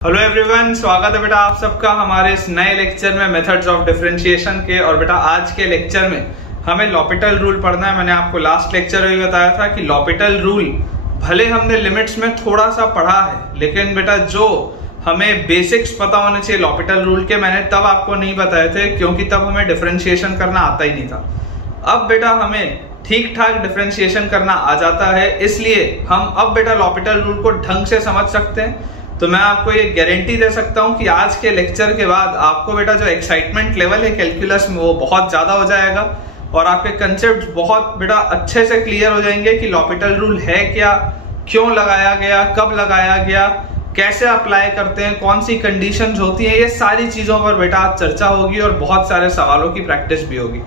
Hello everyone, स्वागत है बेटा आप सबका हमारे इस नए लेक्चर में मेथड्स ऑफ डिफरेंशिएशन के। और बेटा आज के लेक्चर में हमें लॉपिटल रूल पढ़ना है। मैंने आपको लास्ट लेक्चर में बताया था कि लॉपिटल रूल भले हमने लिमिट्स में थोड़ा सा पढ़ा है, लेकिन बेटा जो हमें बेसिक्स पता होने चाहिए लॉपिटल रूल के, मैंने तब आपको नहीं बताए थे क्योंकि तब हमें डिफरेंशिएशन करना आता ही नहीं था। अब बेटा हमें ठीक ठाक डिफरेंशिएशन करना आ जाता है, इसलिए हम अब बेटा लॉपिटल रूल को ढंग से समझ सकते हैं। तो मैं आपको ये गारंटी दे सकता हूं कि आज के लेक्चर के बाद आपको बेटा जो एक्साइटमेंट लेवल है कैलकुलस में वो बहुत ज्यादा हो जाएगा और आपके कंसेप्ट बहुत बेटा अच्छे से क्लियर हो जाएंगे कि लॉपिटल रूल है क्या, क्यों लगाया गया, कब लगाया गया, कैसे अप्लाई करते हैं, कौन सी कंडीशंस होती हैं, ये सारी चीजों पर बेटा आज चर्चा होगी और बहुत सारे सवालों की प्रैक्टिस भी होगी।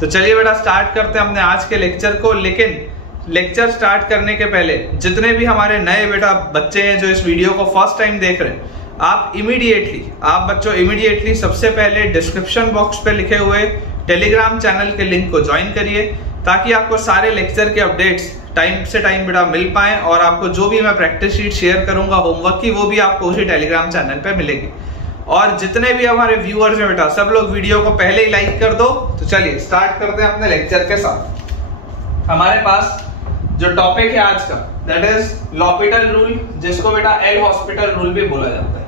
तो चलिए बेटा स्टार्ट करते हैं अपने आज के लेक्चर को। लेकिन लेक्चर स्टार्ट करने के पहले जितने भी हमारे नए बेटा बच्चे हैं जो इस वीडियो को फर्स्ट टाइम देख रहे हैं, आप बच्चों इमीडिएटली सबसे पहले डिस्क्रिप्शन बॉक्स पे लिखे हुए टेलीग्राम चैनल के लिंक को ज्वाइन करिए ताकि आपको सारे लेक्चर के अपडेट्स टाइम से टाइम बेटा मिल पाए और आपको जो भी मैं प्रैक्टिस शीट शेयर करूंगा होमवर्क की, वो भी आपको उसी टेलीग्राम चैनल पे मिलेगी। और जितने भी हमारे व्यूअर्स हैं बेटा, सब लोग वीडियो को पहले ही लाइक कर दो। तो चलिए स्टार्ट करते हैं अपने लेक्चर के साथ। हमारे पास जो टॉपिक है आज का दैट इज लॉपिटल रूल, जिसको बेटा एल हॉस्पिटल रूल भी बोला जाता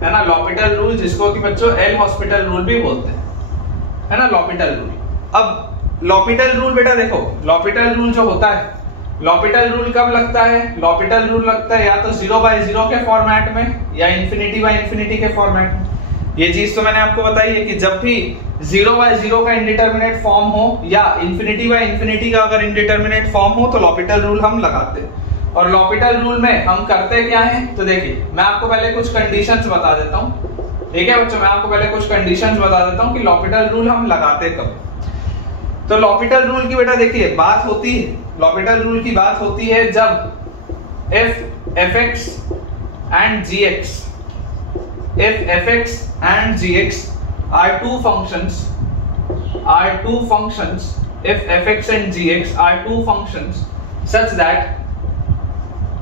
है ना। लॉपिटल रूल जिसको कि बच्चों एल हॉस्पिटल रूल भी बोलते हैं, है ना, लॉपिटल रूल। अब लॉपिटल रूल बेटा देखो, लॉपिटल रूल जो होता है, लॉपिटल रूल कब लगता है? लॉपिटल रूल लगता है या तो 0/0 के फॉर्मेट में या ∞/∞ के फॉर्मेट में। ये चीज तो मैंने आपको बताई है कि जब भी 0/0 का इंडिटरमिनेट फॉर्म हो या ∞/∞ का अगर इंडिटरमिनेट फॉर्म हो तो लॉपिटल रूल हम लगाते हैं। और लॉपिटल रूल में हम करते क्या है, तो देखिए मैं आपको पहले कुछ कंडीशंस बता देता हूँ। ठीक है बच्चों, मैं आपको पहले कुछ कंडीशंस बता देता हूँ कि लॉपिटल रूल हम लगाते कब। तो लॉपिटल रूल की बेटा देखिए बात होती है, लॉपिटल रूल की बात होती है जब f(x) and gx, if f(x) and gx are two functions, if f(x) and gx are two functions such that,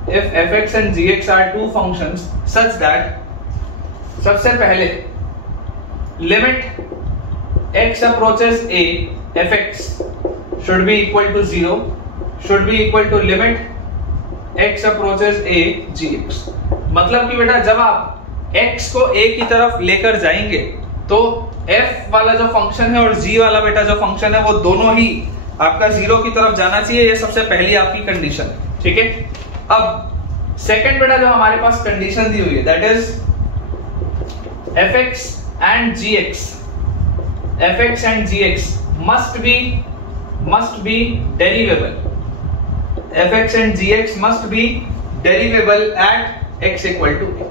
if f(x) and gx are two functions such that, सबसे पहले limit x approaches a, f(x) should be equal to 0, should be equal to limit x approaches a, gx। मतलब कि बेटा जब आप x को a की तरफ लेकर जाएंगे तो f वाला जो फंक्शन है और g वाला बेटा जो फंक्शन है वो दोनों ही आपका 0 की तरफ जाना चाहिए। ये सबसे पहली आपकी कंडीशन है, ठीक है। अब सेकंड बेटा जो हमारे पास कंडीशन दी हुई है that is f(x) and gx, f(x) and gx must be derivable, f(x) and gx must be derivable at x equal to a,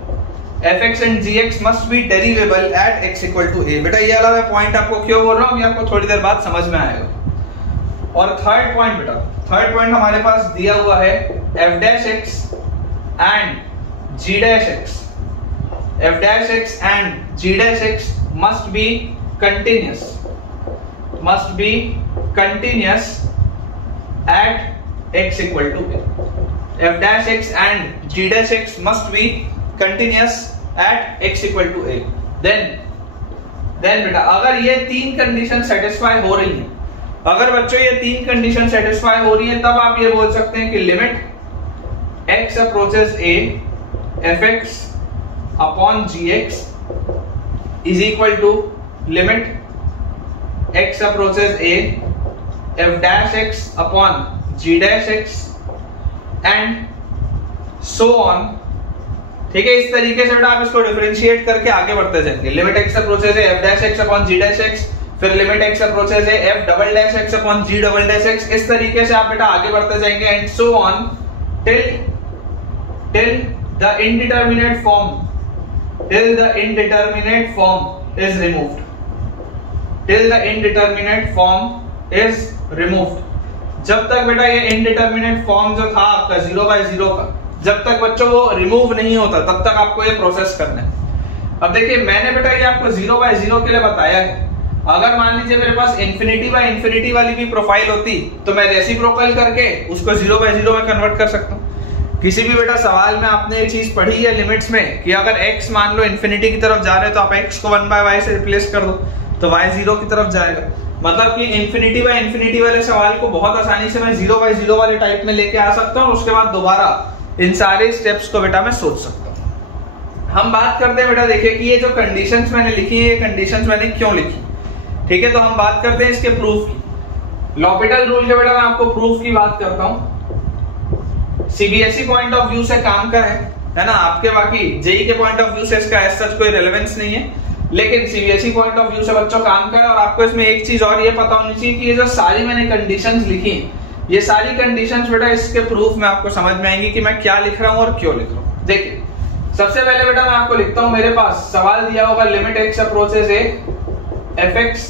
f(x) and gx must be derivable at x equal to a। बेटा ये वाला मैं point आपको क्यों बोल रहा हूँ, ये आपको थोड़ी देर बाद समझ में आएगा। और थर्ड पॉइंट बेटा, थर्ड पॉइंट हमारे पास दिया हुआ है f(x) and g'(x), f(x) and g'(x) must be continuous, must be continuous at x equal to a, f(x) and g'(x) must be continuous at x equal to a। then बेटा अगर ये तीन condition satisfy हो रही हैं, अगर बच्चों ये तीन कंडीशन सेटिस्फाई हो रही हैं, तब आप ये बोल सकते हैं कि limit x approaches a, f(x) upon gx is equal to limit x approaches a, f(x) upon g'(x) and so on. ठीक है, इस तरीके से बेटा आप इसको डिफरेंशिएट करके आगे बढ़ते जाएंगे। लिमिट x अप्रोचेस है f(x) अपॉन g'(x), फिर लिमिट x अप्रोचेस है f(x) अपॉन g'(x), इस तरीके से आप बेटा आगे बढ़ते जाएंगे and so on till the indeterminate form is removed, till the indeterminate form is removed. जब तक बेटा ये इंडिटरमिनेट फॉर्म जो था आपका 0/0 का, जब तक बच्चों वो रिमूव नहीं होता तब तक आपको ये प्रोसेस करना है। अब देखिए मैंने बेटा ये आपको 0/0 के लिए बताया है। अगर मान लीजिए मेरे पास ∞/∞ वाली भी प्रोफाइल होती तो मैं रेसिप्रोकल करके उसको 0/0 में कन्वर्ट कर सकता हूँ। किसी भी बेटा सवाल में आपने ये चीज पढ़ी है लिमिट्स में कि अगर x मान लो इन्फिनिटी की तरफ जा रहे हैं तो आप x को 1/y से रिप्लेस कर दो तो y 0 की तरफ जाएगा। मतलब कि इन्फिनिटी बाय इन्फिनिटी वाले सवाल को बहुत आसानी से मैं 0/0 वाले टाइप में लेके आ सकता हूँ और उसके बाद दोबारा इन सारे स्टेप्स को बेटा मैं सोच सकता हूँ। हम बात करते हैं बेटा, देखिए कि ये जो कंडीशंस मैंने लिखी है ये कंडीशंस मैंने क्यों लिखी, ठीक है। तो हम बात करते हैं इसके प्रूफ की। लॉपिटल रूल के बेटा मैं आपको प्रूफ की बात करता हूँ। सीबीएसई पॉइंट ऑफ व्यू से काम का है ना, आपके बाकी जेई के पॉइंट ऑफ व्यू से इसका एज सच कोई रेलेवेंस नहीं है, लेकिन सीबीएसई पॉइंट ऑफ व्यू से बच्चों काम का है। और आपको इसमें एक चीज और ये पता होनी चाहिए कि ये जो सारी मैंने कंडीशंस लिखी ये सारी कंडीशंस बेटा इसके प्रूफ में आपको समझ में आएंगी कि मैं क्या लिख रहा हूँ और क्यों लिख रहा हूँ। देखिए सबसे पहले बेटा मैं आपको लिखता हूँ, मेरे पास सवाल दिया होगा limit x approaches a fx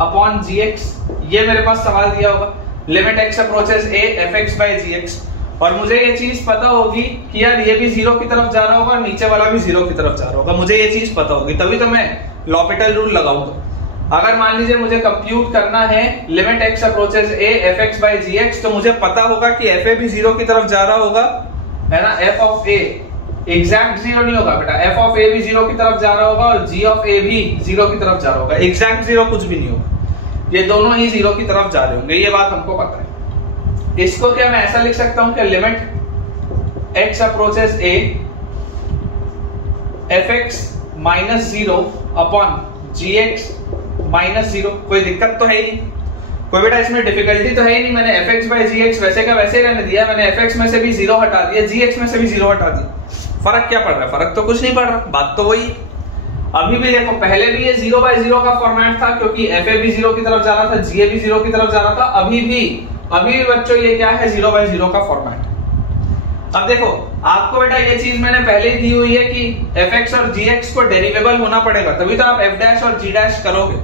upon gx, ये मेरे पास सवाल दिया होगा limit x approaches a fx by gx। और मुझे ये चीज पता होगी कि यार ये भी 0 की तरफ जा रहा होगा और नीचे वाला भी 0 की तरफ जा रहा होगा, मुझे ये चीज पता होगी, तभी तो मैं लॉपिटल रूल लगाऊंगा। अगर मान लीजिए मुझे कंप्यूट करना है limit x approaches a fx by gx, तो मुझे पता होगा कि fa भी 0 की तरफ जा रहा होगा, है ना। f ऑफ a एग्जैक्ट 0 नहीं होगा बेटा, f ऑफ a भी 0 की तरफ जा रहा होगा और g ऑफ a भी 0 की तरफ जा रहा होगा, एग्जैक्ट 0 कुछ भी नहीं होगा, ये दोनों ही 0 की तरफ जा रहे होंगे, ये बात हमको पता है। इसको क्या मैं ऐसा लिख सकता हूं कि limit x approaches a fx minus 0 upon gx minus 0, कोई दिक्कत तो है ही नहीं, कोई बेटा इसमें डिफिकल्टी तो है ही नहीं। मैंने fx बाय gx वैसे का वैसे रहने दिया, मैंने fx में से भी 0 हटा दिया, gx में से भी 0 हटा दिया, फर्क क्या पड़ रहा है? फर्क तो कुछ नहीं पड़ रहा, बात तो वही। अभी भी देखो पहले भी ये 0/0 का फॉर्मेट था क्योंकि fa भी 0 की तरफ जा रहा था, ga भी 0 की तरफ जा रहा था। अभी भी बच्चों ये क्या है 0/0 का फॉर्मेट। अब देखो आपको बेटा ये चीज मैंने पहले ही दी हुई है कि fx और gx को डेरिवेबल होना पड़ेगा, तभी तो आप f डैश और g डैश करोगे,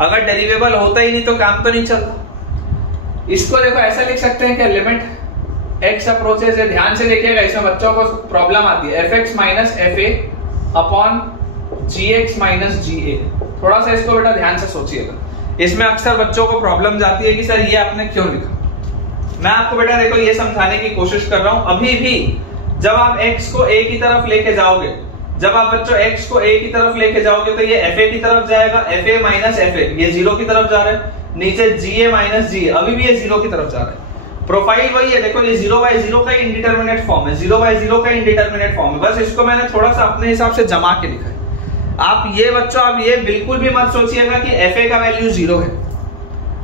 अगर डेरिवेबल होता ही नहीं तो काम तो नहीं चलता। इसको देखो ऐसा लिख सकते हैं कि लिमिट x अप्रोचेस, ध्यान से देखिएगा इसमें बच्चों को प्रॉब्लम आती है, fx minus fa upon gx minus ga। थोड़ा सा इसको बेटा ध्यान से सोचिएगा, इसमें अक्सर बच्चों को प्रॉब्लम जाती है कि सर ये आपने क्यों लिखा। मैं आपको बेटा देखो ये समझाने की कोशिश कर रहा हूं। अभी भी जब आप x को a की तरफ लेके जाओगे, जब आप बच्चों x को a की तरफ लेके जाओगे तो ये fa की तरफ जाएगा, fa माइनस fa ये 0 की तरफ जा रहा है, नीचे ga माइनस ga अभी भी ये 0 की तरफ जा रहा है। प्रोफाइल वही है, देखो ये 0/0 का इंडिटरमिनेट फॉर्म है, 0/0 का इंडिटरमिनेट फॉर्म है, बस इसको मैंने थोड़ा सा अपने हिसाब से जमा के लिखा है। आप ये बच्चों आप ये बिल्कुल भी मत सोचिएगा कि fa का वैल्यू 0 है,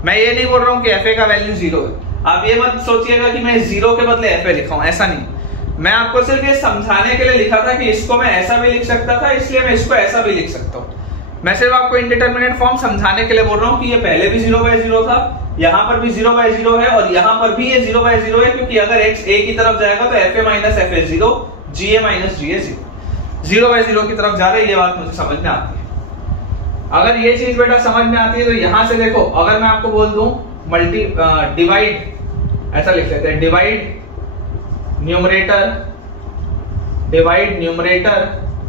मैं ये नहीं बोल रहा हूं कि fa का वैल्यू 0 है। आप ये मत सोचिएगा कि मैं 0 के बदले fa लिखा हूं, ऐसा नहीं। मैं आपको सिर्फ ये समझाने के लिए लिखा था कि इसको मैं ऐसा भी लिख सकता था, इसलिए मैं इसको ऐसा भी लिख सकता हूं। मैं सिर्फ आपको इंडिटरमिनेट फॉर्म समझाने के लिए बोल रहा हूं कि ये पहले भी 0/0 था, यहां पर भी 0/0 है और यहां पर भी ये 0/0 है, क्योंकि अगर x a की तरफ जाएगा तो fa minus fa 0, ga minus ga 0, 0/0 की तरफ जा रहे हैं, ये बात मुझे समझ में आती है। अगर ये चीज बेटा समझ में आती है तो यहां से देखो, अगर मैं आपको बोल दूं डिवाइड, ऐसा लिख लेते हैं, divide numerator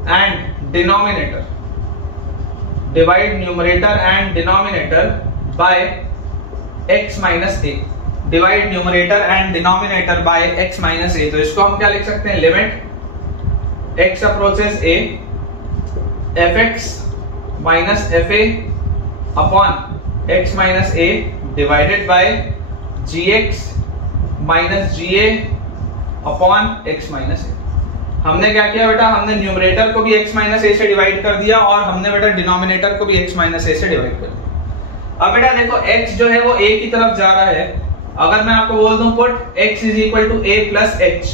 and denominator, divide numerator and denominator by x minus a, divide numerator and denominator by x minus a। तो इसको हम क्या लिख सकते हैं, limit x approaches a fx minus fa upon x minus a divided by gx minus ga upon x minus a। हमने क्या किया बेटा, हमने न्यूमरेटर को भी x माइनस a से डिवाइड कर दिया और हमने बेटा डिनोमिनेटर को भी x माइनस a से डिवाइड कर दिया। अब बेटा देखो x जो है वो a की तरफ जा रहा है, अगर मैं आपको बोल दूं put x is equal to a plus h,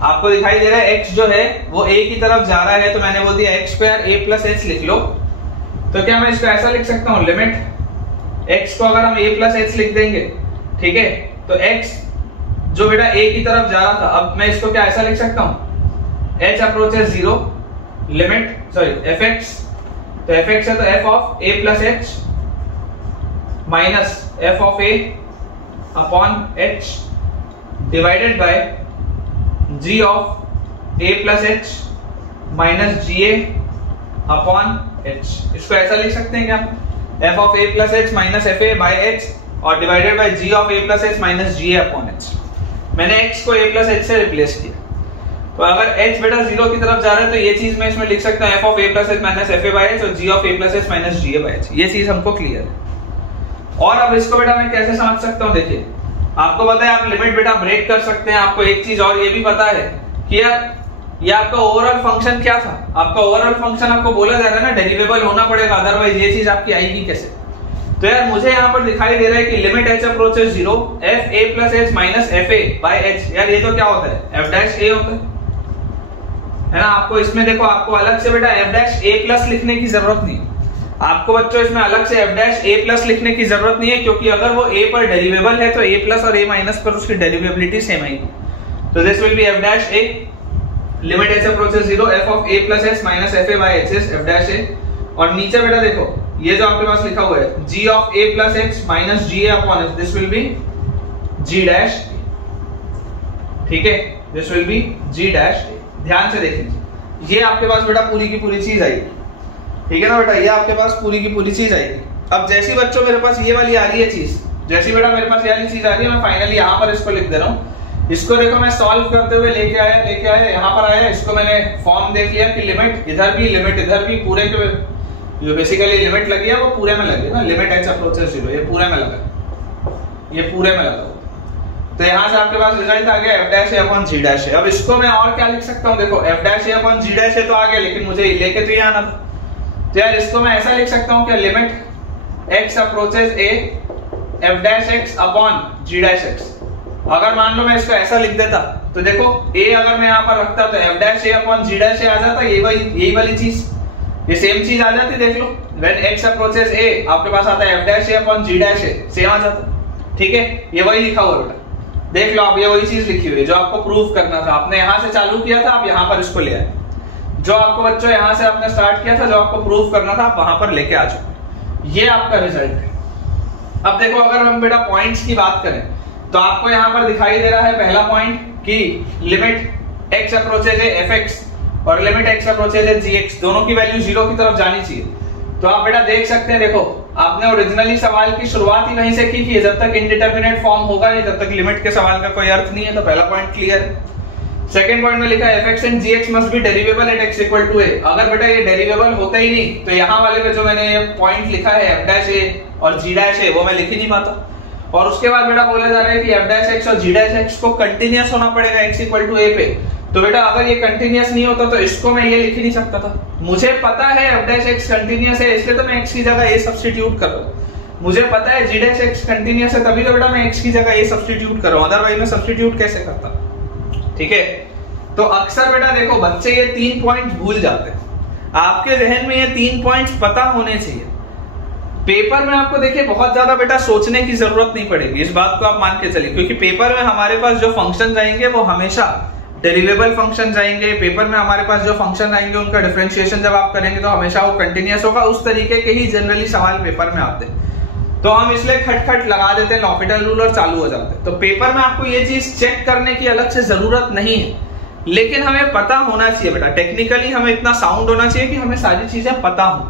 आपको दिखाई दे रहा है x जो है वो a की तरफ जा रहा है, तो मैंने बोल दिया x square a plus h लिख लो। तो क्या मैं इसको ऐसा लिख सकता हूं, लिमिट x को अगर हम a प्लस h लिख देंगे, ठीक है, तो x जो बेटा a की तरफ जा रहा था, अब मैं इसको क्या ऐसा लिख सकता हूं, h अप्रोचेस 0 लिमिट fx, तो fx है तो f of a plus h minus f of a upon h divided by g of a plus h minus ga upon h। इसको ऐसा लिख सकते हैं क्या, f of a plus h minus fa by h और divided by g of a plus h minus ga upon h। मैंने x को a plus h से रिप्लेस किया। तो अगर h बेटा 0 की तरफ जा रहा है तो ये चीज मैं इसमें लिख सकता हूँ f of a plus h minus fa by h और g of a plus h minus ga by h। ये चीज हमको क्लियर है। और अब इसको बेटा मैं कैसे समझ सकता हूँ, देखिए आपको पता है आप लिमिट बेटा ब्रेक कर सकते हैं। आपको एक चीज और ये भी पता है कि यार ये आपका ओवरऑल फंक्शन क्या था, आपका ओवरऑल फंक्शन आपको बोला जा रहा है ना डेरिवेबल होना पड़ेगा, अदरवाइज ये चीज आपकी आएगी कैसे। तो यार मुझे यहाँ पर दिखाई दे रहा है कि limit h approaches 0 f a plus h minus f a by h। यार ये तो क्या होता है f डैश a होता है ना। आपको इसमें देखो आपको अलग से बेटा f डैश a प्लस लिखने की जरूरत नहीं, आपको बच्चों इसमें अलग से f डैश a प्लस लिखने की जरूरत नहीं है, क्योंकि अगर वो a पर डेरिवेबल है तो a प्लस और a माइनस पर उसकी डेरिवेबिलिटी सेम आएगी। तो this will be f dash a limit h approaches 0 f of a plus h minus f a by h is f dash a। और नीचे बेटा देखो ये जो आपके पास लिखा हुआ है g of a plus h minus g a upon h, this will B g dash, ठीक है, this will B g dash. ध्यान से देखिए ये आपके पास बेटा पूरी की पूरी चीज आएगी, ठीक है ना बेटा, ये आपके पास पूरी की पूरी चीज आएगी। अब जैसी बच्चों मेरे पास ये वाली आ रही है चीज, जैसी बेटा मेरे पास ये वाली चीज आ रही है, मैं फाइनली यहाँ पर इसको लिख दे रहा हूँ। इसको देखो मैं सॉल्व करते हुए लेके आया यहाँ पर आया, इसको मैंने फॉर्म देख लिया कि लिमिट इधर भी पूरे के जो बेसिकली लिमिट लगी है वो पूरे में लगी ना, लिमिट h अप्रोचेस 0 ये पूरे में लगा, ये पूरे में लगा। तो यहाँ से आपके पास रिजल्ट आ गया f dash a upon g dash a। अब इसको मैं और क्या लिख सकता हूँ, देखो f dash a upon g dash a तो आ गया, लेकिन मुझे लेके तो ये आना था। तो यार इसको मैं ऐसा लिख सकता हूँ कि limit x approaches a f dash x upon g dash x। अगर मान लो मैं इसको ऐसा लिख देता तो देखो a अगर मैं यहाँ पर रखता तो f dash a upon g dash a आ जाता, यही वाली चीज, ये सेम चीज आ जाती। देख लो व्हेन x अप्रोचेस a आपके पास आता है f dash a upon g dash a, same आ जाता, ठीक है, ये वही लिखा हुआ बेटा। देख लो आप ये वही चीज लिखी हुई है जो आपको प्रूफ करना था, आपने यहाँ से चालू किया था, आप यहाँ पर इसको ले आए। जो आपको बच्चों यहाँ से आपने स्टार्ट किया था, जो आपको प्रूफ करना था, आप वहां पर लेके आ चुके, ये आपका रिजल्ट है। अब देखो अगर हम बेटा पॉइंट्स की बात करें तो आपको यहाँ पर दिखाई दे रहा है पहला पॉइंट कि लिमिट x अप्रोचेस है fx और लिमिट x अप्रोचेस है gx, दोनों की वैल्यू 0 की तरफ जानी चाहिए। तो आप बेटा देख सकते हैं, देखो आपने ओरिजिनली सवाल की शुरुआत ही वहीं से की कि जब तक इनडिटरमिनेट फॉर्म होगा नहीं तब तक लिमिट के सवाल का कोई अर्थ नहीं है। तो पहला पॉइंट क्लियर है। सेकंड पॉइंट में लिखा है fx and gx must be derivable at x equal to a। अगर बेटा ये डेरिवेबल होता ही नहीं तो यहाँ वाले पे जो मैंने ये पॉइंट लिखा है f डैश a और g डैश a वो मैं लिख ही नहीं पाता। और उसके बाद बेटा बोला जा रहा है कि f डैश x और g डैश x को कंटिन्यूअस होना पड़ेगा x इक्वल टू a पे। तो बेटा अगर ये कंटिन्यूअस नहीं होता तो इसको मैं ये लिख ही नहीं सकता था। मुझे पता है f डैश x कंटिन्यूअस है, इसलिए तो मैं x की जगह a सब्स्टिट्यूट कर रहा हूँ। मुझे पता है g डैश x कंटिन्यूअस है, तभी तो बेटा मैं x की जगह a सब्स्टिट्यूट कर रहा हूँ, अदरवाइज मैं सब्स्टिट्यूट कैसे करता, ठीक है। तो अक्सर बेटा देखो बच्चे ये 3 पॉइंट भूल जाते हैं, आपके जहन में ये 3 पॉइंट्स पता होने चाहिए। पेपर में आपको देखिए बहुत ज्यादा बेटा सोचने की जरूरत नहीं पड़ेगी, इस बात को आप मान के चलिए, क्योंकि पेपर में हमारे पास जो फंक्शन आएंगे वो हमेशा डेरिवेबल फंक्शन आएंगे। पेपर में हमारे पास जो फंक्शन आएंगे उनका डिफरेंशिएशन जब आप करेंगे तो हमेशा वो कंटिन्यूअस होगा, उस तरीके के ही जनरली सवाल पेपर में आते हैं। तो हम इसलिए खटखट लगा देते हैं लॉपिटल रूल और चालू हो जाते हैं। तो पेपर में आपको ये चीज चेक करने की अलग से जरूरत नहीं है, लेकिन हमें पता होना चाहिए बेटा, टेक्निकली हमें इतना साउंड होना चाहिए कि हमें सारी चीजें पता हो,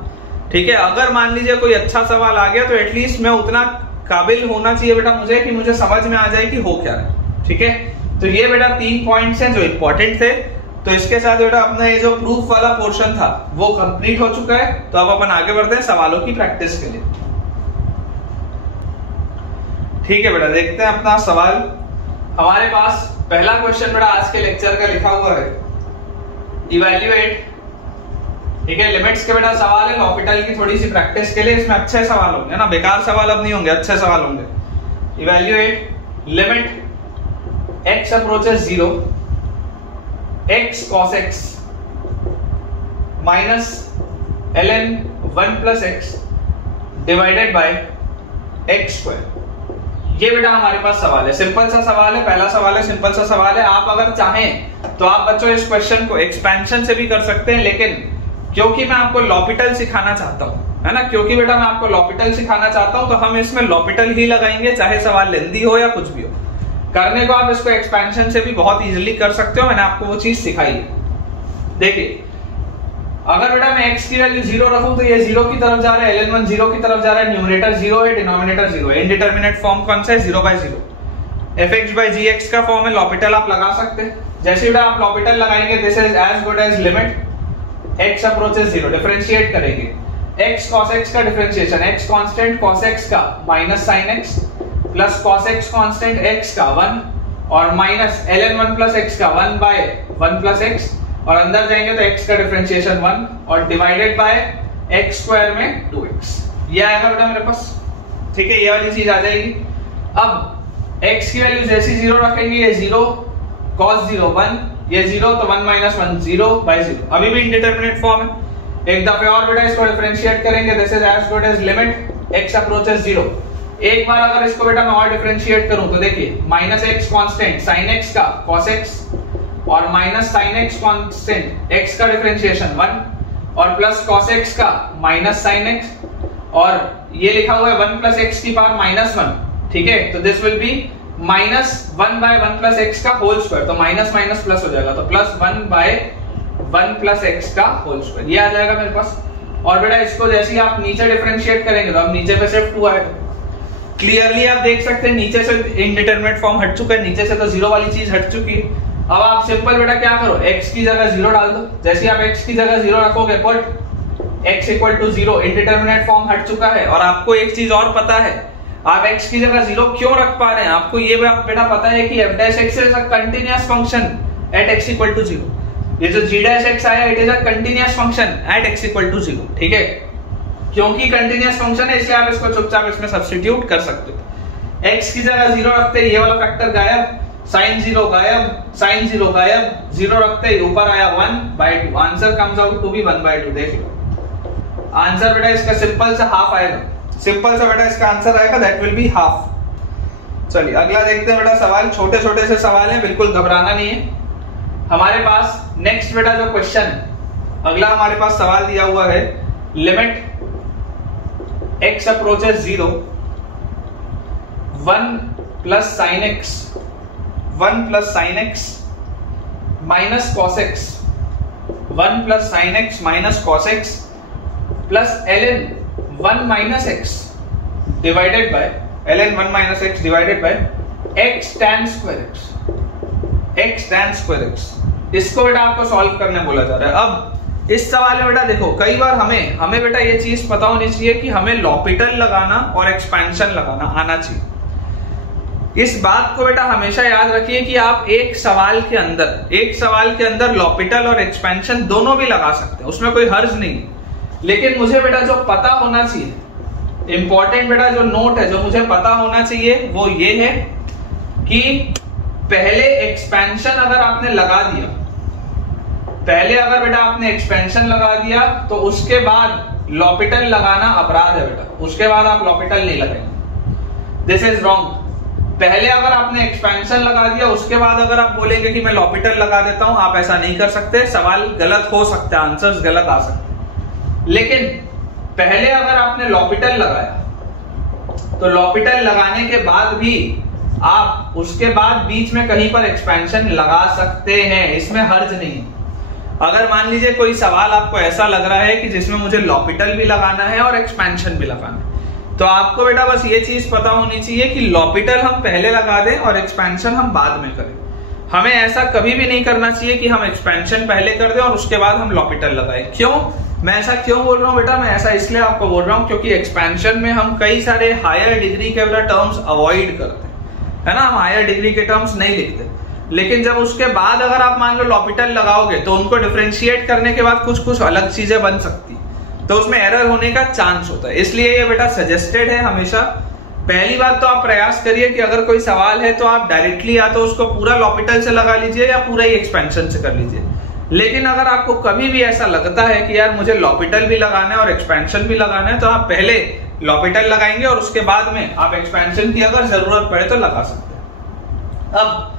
ठीक है। अगर मान लीजिए कोई अच्छा सवाल आ गया तो एटलीस्ट मैं उतना काबिल होना चाहिए बेटा मुझे कि मुझे समझ में आ जाए कि हो क्या है, ठीक है। तो ये बेटा 3 पॉइंट्स हैं जो इंपॉर्टेंट थे। तो इसके साथ बेटा अपना ये जो प्रूफ वाला पोर्शन था वो कंप्लीट हो चुका है। तो अब अपन आगे बढ़ते हैं सवालों की प्रैक्टिस के लिए, ठीक है बेटा। देखते हैं अपना सवाल। हमारे पास पहला क्वेश्चन बेटा आज के लेक्चर का लिखा हुआ है, इवैल्यूएट, ठीक है, लिमिट्स के बेटा सवाल है, लॉपिटल की थोड़ी सी प्रैक्टिस के लिए। इसमें अच्छे सवाल होंगे ना, बेकार सवाल अब नहीं होंगे, अच्छे सवाल होंगे। Evaluate limit x approaches 0 x cos x minus ln 1 plus x divided by x square. ये बेटा हमारे पास सवाल है, सिंपल सा सवाल है, पहला सवाल है, सिंपल सा सवाल है। आप अगर चाहें तो आप बच्चों इस क्वेश्चन को एक्सपेंशन से भी कर सकते हैं, लेकिन क्योंकि मैं आपको लॉपिटल सिखाना चाहता हूं, है ना, क्योंकि बेटा मैं आपको लॉपिटल सिखाना चाहता हूं तो हम इसमें लॉपिटल ही लगाएंगे, चाहे सवाल लेंदी हो या कुछ भी हो। करने को आप इसको एक्सपेंशन से भी बहुत इजीली कर सकते हो, मैंने आपको वो चीज सिखाई है। देखिए अगर बेटा मैं x की वैल्यू 0 रखूं तो ये 0 की तरफ जा रहा है, ln1 0 की तरफ जा रहा है, न्यूमरेटर 0 है, डिनोमिनेटर 0 है। इनडिटरमिनेट फॉर्म कौन सा है, 0/0। fx by gx का फॉर्म है, लॉपिटल आप लगा सकते हैं। जैसे बेटा आप लॉपिटल लगाएंगे this is as good as limit x approaches 0, differentiate करेंगे x cos x का differentiation, x constant cos x का minus sin x plus cos x constant x का 1 और माइनस ln 1 प्लस x का 1 बाय 1 प्लस x और अंदर जाएंगे तो x का डिफरेंशिएशन 1 और डिवाइडेड बाय x स्क्वायर में 2x, ये आएगा बेटा मेरे पास। ठीक है, ये वाली चीज आ जाएगी। अब x की वैल्यू जैसी 0 रखेंगे, ये 0 cos 0 1, ये 0 तो 1 माइनस 1 0 बाय 0, अभी भी इंडिटरमिनेट फॉर्म है। एक दफे और बेटा इसको डिफरेंशिएट करेंगे this is as good as limit x approaches 0। एक बार अगर इसको बेटा मैं और डिफरेंशिएट करूं तो देखिए minus x constant sin x का cos x और minus sin x constant x का डिफरेंशिएशन 1 और प्लस cos x का माइनस sin x और ये लिखा हुआ है 1 प्लस x की पावर माइनस 1। ठीक है, तो this will be minus 1 by 1 plus x का होल स्क्वायर, तो माइनस माइनस प्लस हो जाएगा, तो प्लस 1 बाय 1 प्लस x का होल स्क्वायर, ये आ जाएगा मेरे पास। और बेटा इसको जैसे ही आप नीचे डिफरेंशिएट करेंगे तो अब नीचे पे सिर्फ 2 आएगा। क्लियरली आप देख सकते हैं नीचे से इनडिटरमिनेट फॉर्म हट चुका है, नीचे से तो 0 वाली चीज हट चुकी है। अब आप सिंपल बेटा क्या करो, x की जगह 0 डाल दो। जैसे ही आप x की जगह 0 रखोगे put x equal to 0, indeterminate form हट चुका है। और आपको एक चीज और पता है, आप x की जगह 0 क्यों रख पा रहे हैं, आपको ये बेटा पता है कि f dash x is a continuous function at x equal to 0। ये जो g dash x आया it is a continuous function at x equal to 0। ठीक है, क्योंकि कंटीन्यूअस फंक्शन है इसलिए आप इसको चुपचाप इसमें सब्स्टिट्यूट कर सकते हो। x की जगह 0 रखते ही ये वाला फैक्टर गायब, sin 0 गायब, sin 0 गायब, 0 रखते ही ऊपर आया 1/2, answer comes out to be 1/2। देख लो आंसर बेटा इसका सिंपल सा हाफ आएगा, सिंपल सा बेटा इसका आंसर आएगा दैट विल बी हाफ। चलिए अगला देखते हैं बेटा सवाल, छोटे छोटे से सवाल हैं, बिल्कुल घबराना नहीं है। हमारे पास नेक्स्ट बेटा जो क्वेश्चन है, अगला हमारे पास सवाल दिया हुआ है limit x approaches 0 1 plus sin x 1 plus sin x minus cos x 1 plus sin x minus cos x plus ln 1 minus x divided by ln 1 minus x divided by x tan square x tan square x। इसको बेटा आपको solve करने बोला जा रहा है। अब इस सवाल में बेटा देखो कई बार हमें बेटा ये चीज पता होनी चाहिए कि हमें लॉपिटल लगाना और एक्सपेंशन लगाना आना चाहिए। इस बात को बेटा हमेशा याद रखिए कि आप एक सवाल के अंदर लॉपिटल और एक्सपेंशन दोनों भी लगा सकते हैं, उसमें कोई हर्ज नहीं। लेकिन मुझे बेटा जो पता होना चाहिए, इंपॉर्टेंट बेटा जो नोट है जो मुझे पता होना चाहिए वो ये है कि पहले एक्सपेंशन अगर आपने लगा दिया, पहले अगर बेटा आपने एक्सपेंशन लगा दिया तो उसके बाद लॉपिटल लगाना अपराध है बेटा, उसके बाद आप लॉपिटल नहीं लगाएंगे, दिस इज रॉन्ग। पहले अगर आपने एक्सपेंशन लगा दिया उसके बाद अगर आप बोलेंगे कि मैं लॉपिटल लगा देता हूं, आप ऐसा नहीं कर सकते, सवाल गलत हो सकता है, आंसर्स गलत आ सकते हैं। लेकिन पहले अगर आपने लॉपिटल लगाया तो लॉपिटल लगाने के बाद भी आप उसके बाद बीच में कहीं पर एक्सपेंशन लगा सकते हैं, इसमें हर्ज नहीं। अगर मान लीजिए कोई सवाल आपको ऐसा लग रहा है कि जिसमें मुझे लॉपिटल भी लगाना है और एक्सपेंशन भी लगाना है, तो आपको बेटा बस ये चीज पता होनी चाहिए कि लॉपिटल हम पहले लगा दें और एक्सपेंशन हम बाद में करें। हमें ऐसा कभी भी नहीं करना चाहिए कि हम एक्सपेंशन पहले कर दें और उसके बाद हम लॉपिटल लगाएं। क्यों, मैं ऐसा क्यों बोल रहा हूं बेटा, मैं ऐसा इसलिए आपको बोल रहा हूं क्योंकि एक्सपेंशन में हम कई सारे हायर डिग्री के बेटा टर्म्स अवॉइड करते हैं, है ना, हम हायर डिग्री के टर्म्स नहीं लिखते। लेकिन जब उसके बाद अगर आप मान लो लॉपिटल लगाओगे तो उनको डिफरेंशिएट करने के बाद कुछ कुछ अलग चीजें बन सकती, तो उसमें एरर होने का चांस होता है। इसलिए ये बेटा सजेस्टेड है हमेशा। पहली बात तो आप प्रयास करिए कि अगर कोई सवाल है तो आप डायरेक्टली या तो उसको पूरा लॉपिटल से लगा लीजिए या पूरा ही एक्सपेंशन से कर लीजिए। लेकिन अगर आपको कभी भी ऐसा लगता है कि यार मुझे लॉपिटल भी लगाना है और एक्सपेंशन भी लगाना है, तो आप पहले लॉपिटल लगाएंगे और उसके बाद में आप एक्सपेंशन की अगर जरूरत पड़े तो लगा सकते हैं। अब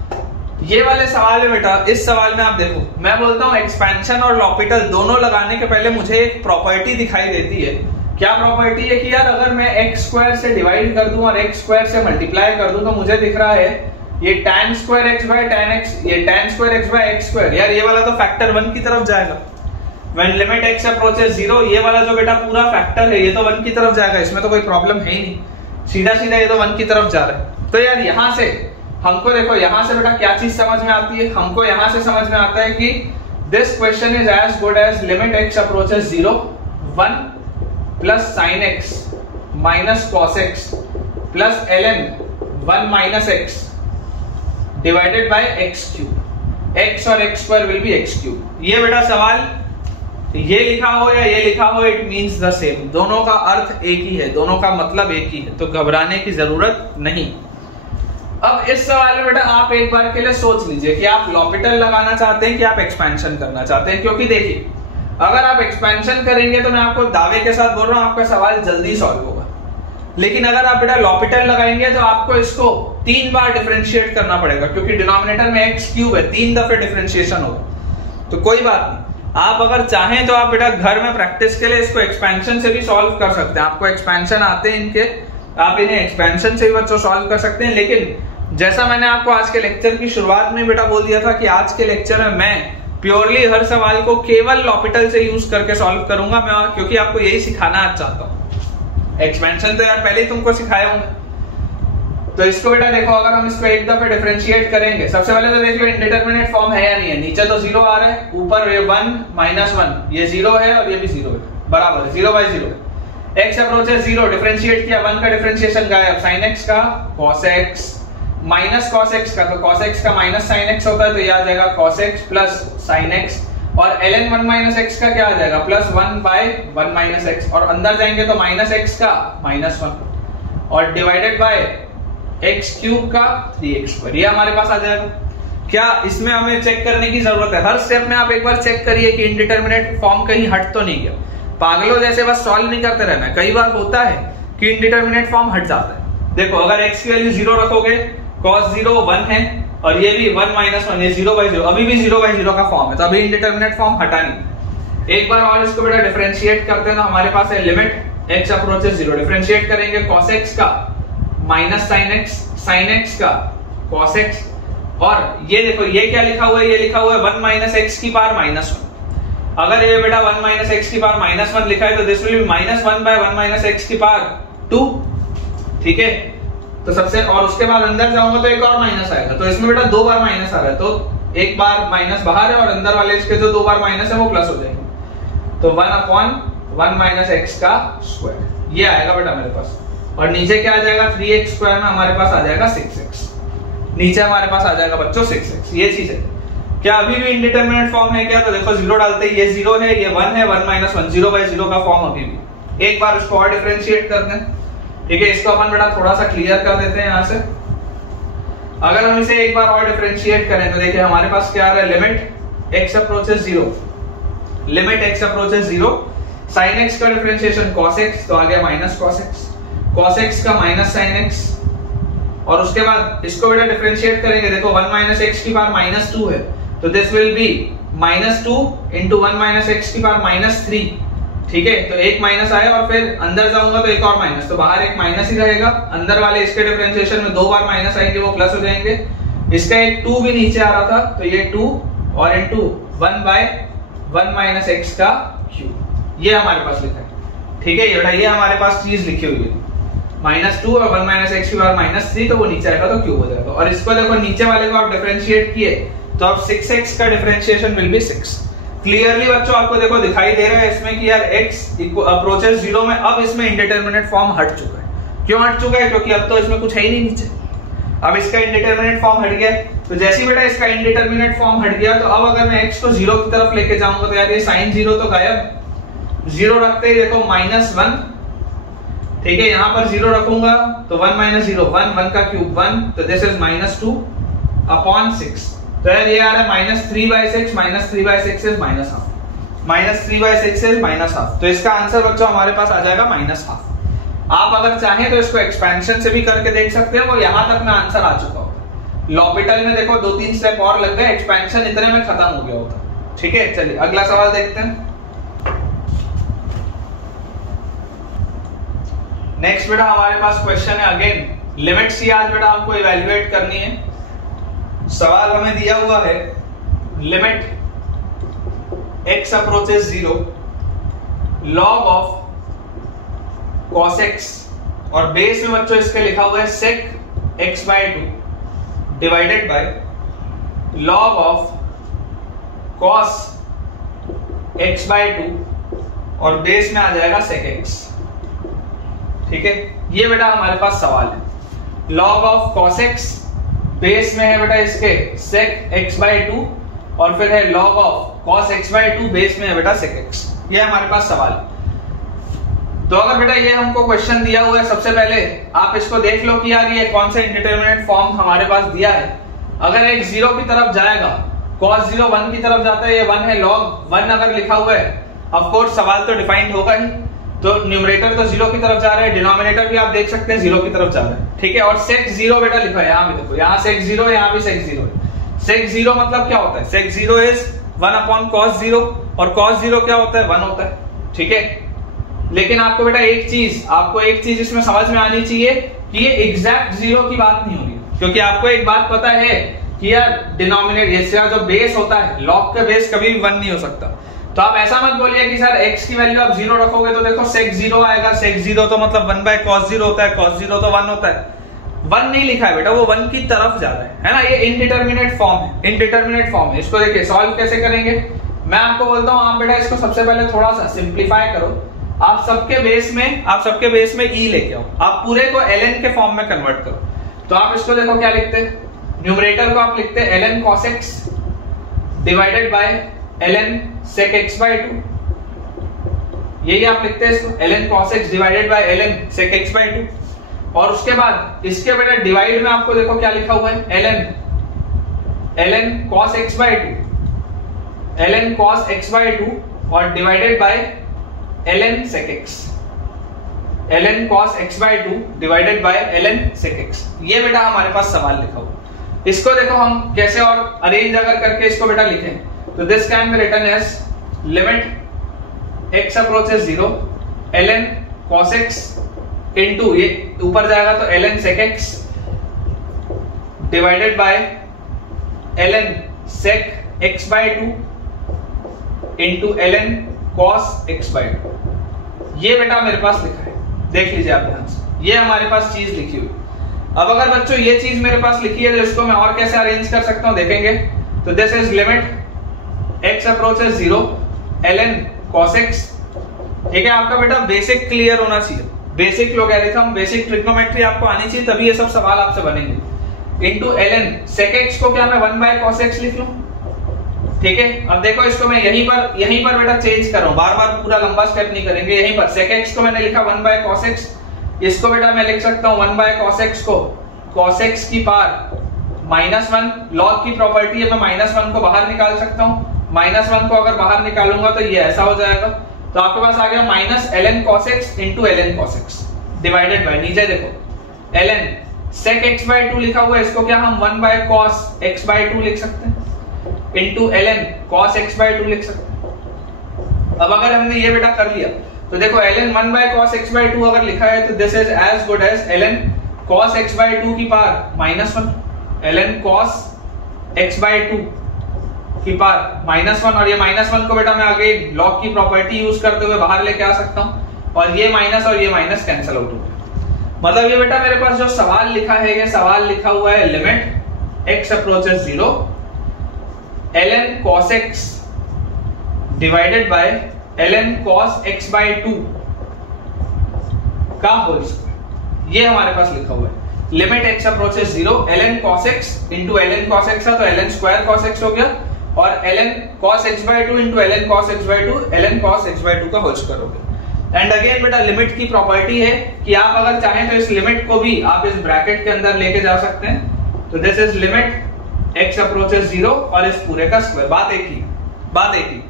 ये वाले सवाल है बेटा, इस सवाल में आप देखो, मैं बोलता हूं एक्सपेंशन और लॉपिटल दोनों लगाने के पहले मुझे एक प्रॉपर्टी दिखाई देती है। क्या प्रॉपर्टी है कि यार अगर मैं एक्स स्क्वायर से डिवाइड कर दूं और एक्स स्क्वायर से मल्टीप्लाई कर दूं तो मुझे दिख रहा है ये tan square X by tan x, ये tan square X by X square, यार ये वाला तो फैक्टर 1 की तरफ जाएगा। व्हेन लिमिट x अप्रोचेस 0, ये वाला जो बेटा पूरा फैक्टर है ये तो 1 की तरफ जाएगा, इसमें तो कोई प्रॉब्लम है ही नहीं, सीधा सीधा ये तो 1 की तरफ जा रहा है। तो यार यहां से हमको देखो यहां से बेटा क्या चीज समझ में आती है, हमको यहां से समझ में आता है कि this question is as good as limit x approaches 0 1 plus sin x minus cos x plus ln 1 minus x divided by x cube. x और x square will be x cube. ये बेटा सवाल ये लिखा हो या ये लिखा हो, इट मींस द सेम, दोनों का अर्थ एक ही है, दोनों का मतलब एक ही है, तो घबराने की जरूरत नहीं। अब इस सवाल में बेटा आप एक बार के लिए सोच लीजिए कि आप लॉपिटल लगाना चाहते हैं कि आप एक्सपेंशन करना चाहते हैं, क्योंकि देखिए अगर आप एक्सपेंशन करेंगे तो मैं आपको दावे के साथ बोल रहा हूं आपका सवाल जल्दी सॉल्व होगा, लेकिन अगर आप बेटा लॉपिटल लगाएंगे तो आपको इसको 3 बार डिफरेंशिएट करना पड़ेगा, क्योंकि डिनोमिनेटर में x क्यूब है, 3 दफे डिफरेंशिएशन होगा। तो कोई बात नहीं, आप अगर चाहें तो आप बेटा घर में प्रैक्टिस के लिए इसको एक्सपेंशन से भी सॉल्व कर सकते हैं। आपको एक्सपेंशन आते हैं इनके, आप इन्हें एक्सपेंशन से भी बच्चों सॉल्व कर सकते हैं। लेकिन जैसा मैंने आपको आज के लेक्चर की शुरुआत में बेटा बोल दिया था कि आज के लेक्चर में मैं प्योरली हर सवाल को केवल लॉपिटल से यूज करके सॉल्व करूंगा मैं, क्योंकि आपको यही सिखाना आज चाहता हूं। एक्सपेंशन तो यार पहले ही तुमको सिखाया हूं। तो इसको बेटा देखो, अगर हम इसको एक दफे डिफरेंशिएट करेंगे, सबसे पहले तो देख लो इंडिटरमिनेट फॉर्म है या नहीं है। नीचे तो 0 आ रहा है, ऊपर 1 माइनस 1, ये 0 है और ये भी 0 है, बराबर है, 0 बाय 0। x अप्रोचेस 0, डिफरेंशिएट किया, 1 का डिफरेंशिएशन गायब, sin x का cos x minus cos x का, तो cos x का माइनस sin x होता है, तो ये आ जाएगा cos x plus sin x, और ln 1 माइनस x का क्या आ जाएगा, प्लस 1 बाय 1 माइनस x, और अंदर जाएंगे तो माइनस x का माइनस 1 और डिवाइडेड बाय x क्यूब का 3x स्क्वायर, ये हमारे पास आ जाएगा। क्या इसमें हमें चेक करने की जरूरत है? हर स्टेप में आप एक बार चेक करिए कि इंडिटरमिनेट फॉर्म कहीं हट तो नहीं गया। पागलों जैसे बस सॉल्व नहीं करते रहना, कई बार होता है कि इंडिटरमिनेट फॉर्म हट जाता है। देखो अगर x की वैल्यू 0 रखोगे, cos 0 1 है और ये भी 1 माइनस 1, ये 0 बाय 0, अभी भी 0 बाय 0 का फॉर्म है, तो अभी इंडिटरमिनेट फॉर्म हटा नहीं। एक बार और इसको बेटा डिफरेंशिएट करते हैं तो हमारे पास है लिमिट x अप्रोचेस 0, डिफरेंशिएट करेंगे cos x का माइनस sin x का cos x, और ये देखो ये क्या लिखा हुआ है, ये लिखा हुआ है 1 माइनस x की पावर माइनस 1। अगर ये बेटा 1 माइनस x की पावर माइनस 1 लिखा है तो this will be minus 1 by 1 minus x की पावर 2, ठीक है। तो सबसे, और उसके बाद अंदर जाऊंगा तो एक और माइनस आएगा, तो इसमें बेटा 2 बार माइनस आ रहा है, तो एक बार माइनस बाहर है और अंदर वाले इसके जो 2 बार माइनस है वो प्लस हो जाएंगे, तो 1 अपॉन 1 माइनस x का स्क्वायर, ये आएगा बेटा मेरे पास। और नीचे क्या आ जाएगा, 3x स्क्वायर में हमारे पास आ जाएगा 6x, नीचे हमारे पास आ जाएगा बच्चों 6x, ये चीज है। क्या अभी भी इंडिटरमिनेट फॉर्म है क्या? तो देखो 0 डालते ही ये 0 है, ये 1 है, 1 माइनस 1, 0 बाय 0 का फॉर्म अभी भी। एक बार इसको और डिफरेंशिएट करते हैं, ठीक है। इसको अपन बेटा थोड़ा सा क्लियर कर देते हैं यहाँ से। अगर हम इसे एक बार और डिफरेंशिएट करें तो देखिए हमारे पास क्या आ रहा है, limit x approaches 0, limit x approaches 0, sin x का डिफरेंशिएशन cos x, तो आ गया minus cos x, cos x का माइनस sin x, और उसके बाद इसको बेटा डिफरेंशिएट करेंगे, देखो 1 माइनस x की पावर माइनस 2 है, तो this will be minus 2 into 1 minus x की पावर माइनस 3, ठीक है। तो एक माइनस आया और फिर अंदर जाऊंगा तो एक और माइनस, तो बाहर एक माइनस ही रहेगा, अंदर वाले इसके डिफरेंशिएशन में 2 बार माइनस आएंगे, वो प्लस हो जाएंगे। इसका एक 2 भी नीचे आ रहा था, तो ये 2 और इंटू 1 बाय 1 माइनस x का क्यूब, ये हमारे पास लिखा है, ठीक है। ये हमारे पास चीज लिखी हुई है, माइनस 2 और 1 माइनस x की पावर माइनस 3, तो वो नीचे आएगा तो क्यूब हो जाएगा। और इसको देखो नीचे वाले को आप डिफरेंशिएट किए तो अब 6x का डिफरेंशिएशन विल बी 6। क्लियरली बच्चों आपको देखो दिखाई दे रहा है इसमें कि यार x अप्रोचेस 0 में अब इसमें इंडिटरमिनेट फॉर्म हट चुका है। क्यों हट चुका है? क्योंकि अब तो इसमें कुछ है ही नहीं नीचे, अब इसका इंडिटरमिनेट फॉर्म हट गया। तो जैसे बेटा इसका इंडिटरमिनेट फॉर्म हट गया, तो अब अगर मैं x को 0 की तरफ लेके जाऊंगा तो यार ये sin 0 तो गायब, 0 रखते ही देखो माइनस 1, ठीक है। यहां पर 0 रखूंगा तो 1 माइनस 0 1, 1 का क्यूब 1, तो दिस इज माइनस 2 अपॉन 6, तो यार ये आ रहा है minus 3 by 6, minus 3 by 6 is minus half, minus 3 by 6 is minus half, तो इसका आंसर बच्चों हमारे पास आ जाएगा माइनस हाफ। आप अगर चाहें तो इसको एक्सपेंशन से भी करके देख सकते हैं, वो यहां तक में आंसर आ चुका होता। लॉपिटल में देखो 2-3 स्टेप और लग गए, एक्सपेंशन इतने में खत्म हो गया होता, ठीक है। चलिए अगला सवाल देखते हैं। नेक्स्ट बेटा हमारे पास क्वेश्चन है अगेन लिमिट सी, आज बेटा आपको इवैल्यूएट करनी है। सवाल हमें दिया हुआ है limit x approaches 0 log of cos x, और बेस में बच्चों इसके लिखा हुआ है sec x by 2 divided by log of cos x by 2 और बेस में आ जाएगा sec x। ठीक है, ये बेटा हमारे पास सवाल है। log of cos x base में है बेटा इसके sec x बाय 2 और फिर है log of cos x by 2 base में है बेटा sec x। ये हमारे पास सवाल है। तो अगर बेटा ये हमको क्वेश्चन दिया हुआ है, सबसे पहले आप इसको देख लो कि यार ये कौन सा इंडिटरमिनेट फॉर्म हमारे पास दिया है। अगर एक 0 की तरफ जाएगा, cos 0 1 की तरफ जाता है, ये 1 है, log 1 अगर लिखा हुआ है, ऑफ कोर्स सवाल तो डिफाइंड होगा ही। तो न्यूमरेटर तो 0 की तरफ जा रहा है, डिनोमिनेटर भी आप देख सकते हैं 0 की तरफ जा रहा है। ठीक है, और sec 0 बेटा लिखा है, यहाँ भी देखो, यहाँ sec 0, यहाँ भी sec 0 है। sec 0 मतलब क्या होता है? sec 0 इज 1 अपॉन cos 0 और cos 0 क्या होता है? 1 होता है। ठीक है, लेकिन आपको बेटा एक चीज इसमें समझ में आनी चाहिए कि ये एग्जैक्ट 0 की बात नहीं हो रही, क्योंकि आपको एक बात पता है कि यार डिनोमिनेटर इसका जो बेस होता है, log का बेस कभी भी 1 नहीं हो सकता। तो आप ऐसा मत बोलिए कि सर x की वैल्यू आप 0 रखोगे तो देखो sec 0 आएगा। sec 0 तो मतलब 1 बाय cos 0 होता है, cos 0 तो 1 होता है। 1 नहीं लिखा है बेटा, वो 1 की तरफ जा रहा है ना। ये इनडिटरमिनेट फॉर्म है, इनडिटरमिनेट फॉर्म है। इसको देखिए सॉल्व कैसे करेंगे, मैं आपको बोलता हूं, आप बेटा इसको सबसे पहले थोड़ा सा सिंप्लीफाई करो। आप सबके बेस में e लेके आओ, आप पूरे को ln के फॉर्म में कन्वर्ट करो। तो आप इसको देखो क्या लिखते हैं, न्यूमरेटर को आप लिखते हैं ln cos x divided by ln sec x by 2। यही आप लिखते हैं इसको, ln cos x divided by ln sec x by 2। और उसके बाद इसके बेटा डिवाइड में आपको देखो क्या लिखा हुआ है, ln cos x by 2, ln cos x by 2 और divided by ln sec x, ln cos x by 2 divided by ln sec x। ये बेटा हमारे पास सवाल लिखा हुआ। इसको देखो हम कैसे और अरेंज अगर करके इसको बेटा लिखें, तो this can be written as limit x approaches 0 ln cos x into, ये ऊपर जाएगा तो ln sec x divided by ln sec x by 2 into ln cos x by 2। ये बेटा मेरे पास लिखा है, देख लीजिए आप ध्यान से, ये हमारे पास चीज लिखी हुई। अब अगर बच्चों ये चीज मेरे पास लिखी है तो इसको मैं और कैसे अरेंज कर सकता हूं देखेंगे। तो this is limit x approaches 0 ln cos x। ठीक है, आपका बेटा बेसिक क्लियर होना चाहिए, बेसिक लॉगरिथम, बेसिक ट्रिग्नोमेट्री आपको आनी चाहिए, तभी ये सब सवाल आपसे बनेंगे। इनटू ln sec x को क्या मैं 1 बाय cos x लिख लूं। ठीक है, अब देखो इसको मैं यहीं पर बेटा चेंज कर रहा हूं, बार बार पूरा लंबा स्टेप नहीं करेंगे। यहीं पर sec x को मैंने लिखा 1 बाय cos x, इसको बेटा मैं लिख सकता हूं 1 बाय cos x को cos x की पावर -1, log की प्रॉपर्टी है, मैं -1 को बाहर निकाल सकता हूं। -1 को अगर बाहर निकालूंगा तो ये ऐसा हो जाएगा, तो आपके पास आ गया minus ln cos x into ln cos x divided bye, नीचे देखो ln sec x बाय 2 लिखा हुआ है, इसको क्या हम 1 बाय cos x बाय 2 लिख सकते हैं into ln cos x by 2 लिख सकते हैं। अब अगर हमने ये बेटा कर लिया तो देखो ln 1 by cos x by 2 अगर लिखा है तो this is as good as ln cos x by 2 की power -1, ln cos x by 2 की पावर -1, और ये -1 को बेटा मैं आगे log की प्रॉपर्टी यूज करते हुए बाहर लेके आ सकता हूं, और ये माइनस और ये माइनस कैंसिल आउट हो गया। मतलब ये बेटा मेरे पास जो सवाल लिखा है, ये सवाल लिखा हुआ है limit x approaches 0 ln cos x divided by ln cos x by 2 का होल स्क्वायर, ये हमारे पास लिखा हुआ है। Limit x approaches 0 ln cos x into ln cos x है तो ln स्क्वायर cos x हो गया, और ln cos x by 2 into ln cos x by 2 ln cos x by 2 का होल स्क्वायर हो गया। एंड अगेन बेटा limit की प्रॉपर्टी है कि आप अगर चाहें तो इस लिमिट को भी आप इस ब्रैकेट के अंदर लेके जा सकते हैं। तो this is limit x approaches 0 और इस पूरे का स्क्वायर, बात एक ही।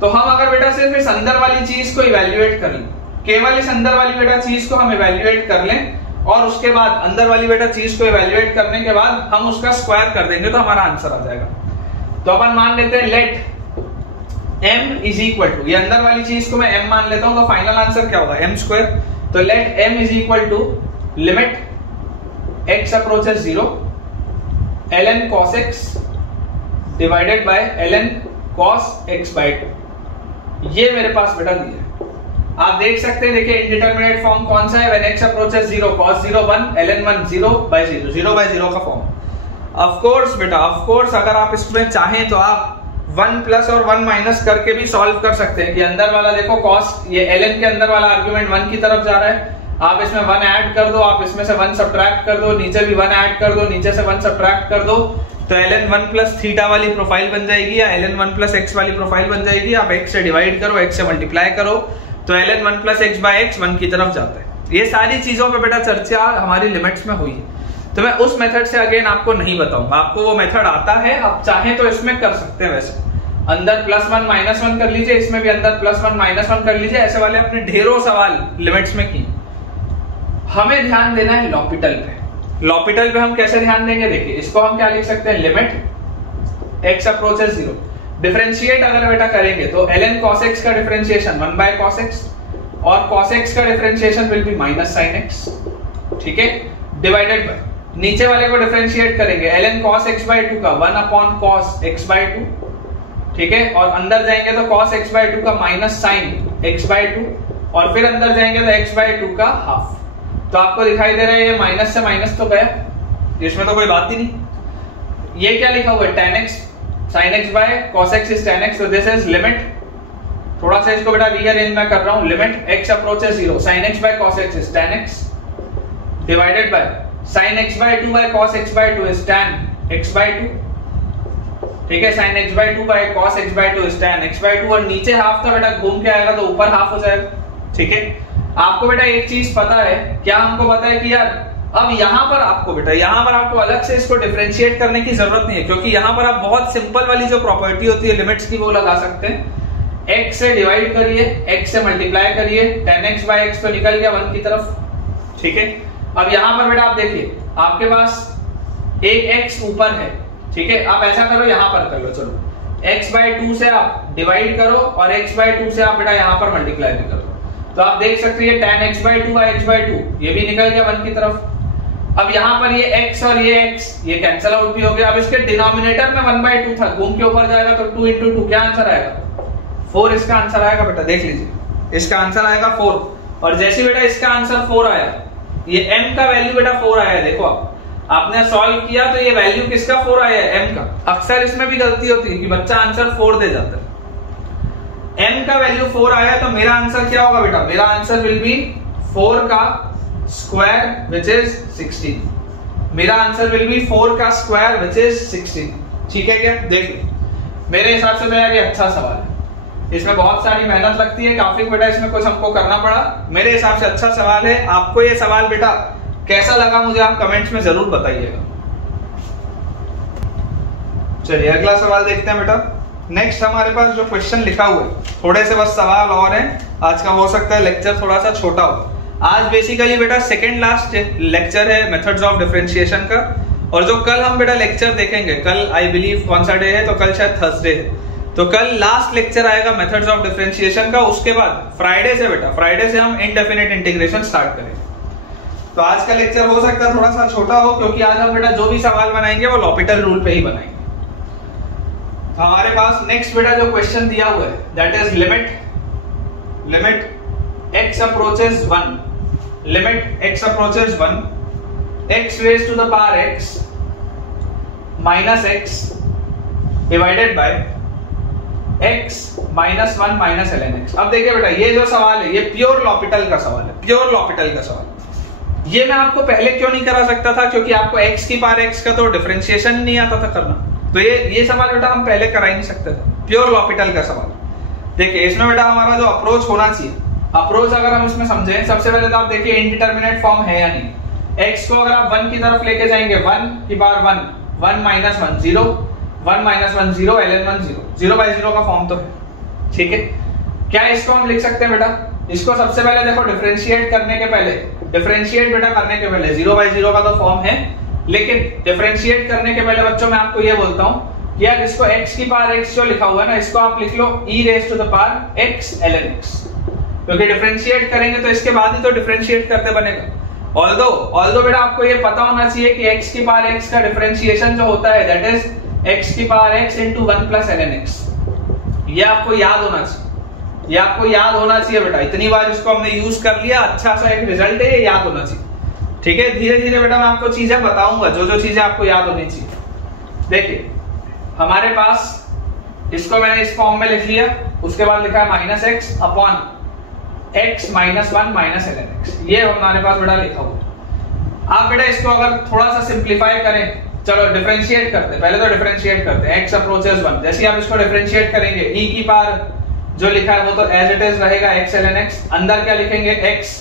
तो हम अगर बेटा सिर्फ इस अंदर वाली चीज को इवैल्यूएट कर लें, केवल इस अंदर वाली बेटा चीज को हम इवैल्यूएट कर लें, और उसके बाद अंदर वाली बेटा चीज को इवैल्यूएट करने के बाद हम उसका स्क्वायर कर देंगे तो हमारा आंसर आ जाएगा। तो अपन मान लेते हैं let m is equal to, ये अंदर वाली चीज को मैं m मान लेता हूं, तो फाइनल आंसर क्या होगा m स्क्वायर। तो let m is equal to limit x approaches 0 ln cos x divided by ln cos x by 2। ये मेरे पास बेटा दिया है, आप देख सकते हैं। देखिए इंडिटरमिनेट फॉर्म कौन सा है, when x approaches 0 cos 0 1 ln 1 0 by 0 का फॉर्म। ऑफ कोर्स बेटा, ऑफ कोर्स अगर आप इसमें चाहें तो आप 1 प्लस और 1 माइनस करके भी सॉल्व कर सकते हैं कि अंदर वाला देखो cos, ये ln के अंदर वाला आर्गुमेंट 1 की तरफ जा रहा है, आप इसमें 1 ऐड कर दो, आप इसमें से 1 सब्ट्रैक्ट कर दो, नीचे भी 1 ऐड कर दो, नीचे से 1 सब्ट्रैक्ट कर दो, तो ln 1 प्लस थीटा वाली प्रोफाइल बन जाएगी या ln 1 प्लस x वाली प्रोफाइल बन जाएगी। आप x से डिवाइड करो, x से मल्टीप्लाई करो, तो ln 1 plus x by x 1 की तरफ जाता है। ये सारी चीजों पे बेटा चर्चा हमारी लिमिट्स में हुई है, तो मैं उस मेथड से अगेन आपको नहीं बताऊंगा, आपको वो मेथड आता है, आप चाहें तो इसमें कर सकते हैं। वैसे अंदर +1 -1 कर लीजिए, इसमें भी अंदर +1 -1 कर लीजिए, ऐसे वाले अपने ढेरों सवाल लिमिट्स में किए। हमें ध्यान देना है लॉपिटल पे। लॉपिटल पे हम कैसे ध्यान देंगे, देखिए इसको हम क्या लिख सकते हैं, लिमिट x अप्रोचेस 0। डिफरेंशिएट अगर बेटा करेंगे तो ln cos x का डिफरेंशिएशन 1 बाय cos x और cos x का differentiation will be minus sin x, ठीक है, डिवाइडेड बाय नीचे वाले को डिफरेंशिएट करेंगे ln cos x बाय 2 का 1 अपॉन cos x बाय 2, ठीक है, और अंदर जाएंगे तो cos x बाय 2 का माइनस sin x बाय 2 और फिर अंदर जाएंगे तो x बाय 2 का हाफ। तो आपको दिखाई दे रहा है ये माइनस से माइनस तो गया, इसमें तो कोई बात ही नहीं। ये क्या लिखा हुआ है, tan x sin x by cos x is tan x, so this is limit, थोड़ा सा इसको बेटा रीअरेंज मैं कर रहा हूं, limit x approaches 0 sin x by cos x is tan x divided by sin x by 2 by cos x by 2 is tan x by 2, ठीक है, sin x by 2 by cos x by 2 is tan x by 2 और नीचे half तो बेटा घूम के आएगा तो ऊपर हाफ हो जाएगा, ठीक है। आपको बेटा एक चीज पता है, क्या हमको पता है कि यार अब यहां पर आपको बेटा, यहां पर आपको अलग से इसको डिफरेंशिएट करने की जरूरत नहीं है, क्योंकि यहां पर आप बहुत सिंपल वाली जो प्रॉपर्टी होती है लिमिट्स की वो लगा सकते हैं। x से डिवाइड करिए, x से मल्टीप्लाई करिए, tan x बाय x तो निकल गया 1 की तरफ, ठीक है। अब यहां पर बेटा आप देखिए आपके पास एक x ऊपर है, ठीक है, आप ऐसा करो यहां पर कर लो, चलो x बाय 2 से आप डिवाइड करो और x बाय 2 से आप बेटा यहां पर मल्टीप्लाई भी करो, तो आप देख सकते हैं tan x by 2 by x by 2 ये भी निकल गया 1 की तरफ। अब यहां पर ये x और ये x ये कैंसिल आउट भी हो गया। अब इसके डिनोमिनेटर में 1 बाय 2 था, घूम के ऊपर जाएगा तो 2 into 2 क्या आंसर आएगा, 4 इसका आंसर आएगा बेटा, देख लीजिए इसका आंसर आएगा 4। और जैसे बेटा इसका आंसर 4 आया, ये m का वैल्यू बेटा 4 आया, देखो आपने सॉल्व किया तो ये वैल्यू किसका 4 आया है, m का। अक्सर इसमें भी गलती होती है कि बच्चा आंसर 4 दे जाता है, m का वैल्यू 4 आया तो मेरा आंसर क्या होगा बेटा, मेरा आंसर विल बी 4 का स्क्वायर विच इज 16, मेरा आंसर विल बी 4 का स्क्वायर विच इज 16, ठीक है क्या। देखिए मेरे हिसाब से मेरा ये अच्छा सवाल है, इसमें बहुत सारी मेहनत लगती है, काफी बेटा इसमें कुछ हमको करना पड़ा, मेरे हिसाब से अच्छा सवाल है। आपको ये सवाल बेटा कैसा लगा मुझे आप कमेंट्स में जरूर बताइएगा। चलिए अगला सवाल देखते हैं बेटा। नेक्स्ट हमारे पास जो क्वेश्चन लिखा हुआ है, थोड़े से बस सवाल और हैं, आज का हो सकता है लेक्चर थोड़ा सा छोटा हो। आज बेसिकली बेटा सेकंड लास्ट लेक्चर है मेथड्स ऑफ डिफरेंशिएशन का, और जो कल हम बेटा लेक्चर देखेंगे, कल आई बिलीव कौन सा डे है, तो कल शायद थर्सडे है, तो कल लास्ट लेक्चर आएगा मेथड्स ऑफ डिफरेंशिएशन का। उसके बाद फ्राइडे से बेटा, फ्राइडे से हम इनडेफिनिट इंटीग्रेशन स्टार्ट करेंगे। तो आज का लेक्चर हो सकता है थोड़ा सा छोटा हो, क्योंकि आज हम बेटा जो भी सवाल बनाएंगे वो लॉपिटल रूल पे ही बनाएंगे। तो हमारे पास नेक्स्ट बेटा जो क्वेश्चन दिया हुआ है that is limit x approaches 1, limit x approaches 1 x raise to the power x minus x divided by x minus 1 minus ln x। अब देखिए बेटा ये जो सवाल है ये प्योर लॉपिटल का सवाल है, प्योर लॉपिटल का सवाल। ये मैं आपको पहले क्यों नहीं करा सकता था, क्योंकि आपको x की पावर x का तो डिफरेंशिएशन नहीं आता था करना, तो ये सवाल बेटा हम पहले करा ही नहीं सकते थे, प्योर लॉपिटल का सवाल। देखिए इसमें बेटा हमारा जो अप्रोच होना चाहिए, अप्रोच अगर हम इसमें समझें, सबसे पहले तो आप देखिए इंडिटरमिनेट फॉर्म है या नहीं। x को अगर आप 1 की तरफ लेके जाएंगे, 1 की power 1, 1 minus 1 0, 1 minus 1 0, ln 1 0, 0 by 0 का फॉर्म तो है, ठीक है। क्या इसको हम लिख सकते हैं बेटा, इसको सबसे पहले देखो डिफरेंशिएट करने के पहले, डिफरेंशिएट बेटा करने के पहले 0 बाय 0 का तो फॉर्म है, लेकिन डिफरेंशिएट करने के पहले बच्चों मैं आपको ये बोलता हूं कि यार इसको x की पावर x जो लिखा हुआ है ना, इसको आप लिख लो e raise to the power x ln x, क्योंकि डिफरेंशिएट करेंगे तो इसके बाद ही तो डिफरेंशिएट करते बनेगा। ऑल्दो बेटा आपको ये पता होना चाहिए कि x की पावर x का डिफरेंशिएशन जो होता है दैट इज x की power x into 1 plus ln x। ये आपको याद होना चाहिए, ये आपको याद होना चाहिए बेटा, इतनी बार इसको हमने यूज कर लिया, अच्छा सा एक रिजल्ट है, ये याद होना चाहिए, ठीक है। धीरे धीरे बेटा मैं आपको चीजें बताऊंगा, जो जो चीजें आपको याद होनी चाहिए। देखिए हमारे पास इसको मैंने इस फॉर्म में लिख लिया, उसके बाद लिखा है minus x upon x minus one minus ln x, ये हमारे पास बेटा लिखा हुआ। आप बेटा इसको अगर थोड़ा सा सिंप्लीफाई करें, चलो डिफरेंशिएट करते हैं, पहले तो डिफरेंशिएट करते हैं। x अप्रोचेस 1, जैसे आप इसको डिफरेंशिएट करेंगे e की पावर जो लिखा है वो तो एज इट इज रहेगा x ln x, अंदर क्या लिखेंगे x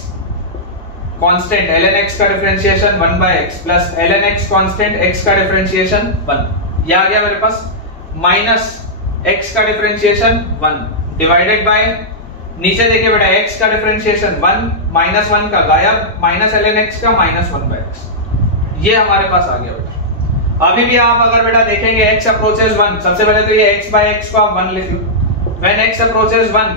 कांस्टेंट ln x का differentiation 1/x plus ln x constant x का डिफरेंशिएशन 1, ये आ गया मेरे पास, माइनस x का डिफरेंशिएशन 1 डिवाइडेड बाय, नीचे देखिए बेटा x का डिफरेंशिएशन 1 माइनस 1 का गायब, माइनस ln x का माइनस 1/x, ये हमारे पास आ गया बेटा। अभी भी आप अगर बेटा देखेंगे x अप्रोचेस 1, सबसे पहले तो ये x/x को आप 1 लिख लो, व्हेन x अप्रोचेस 1,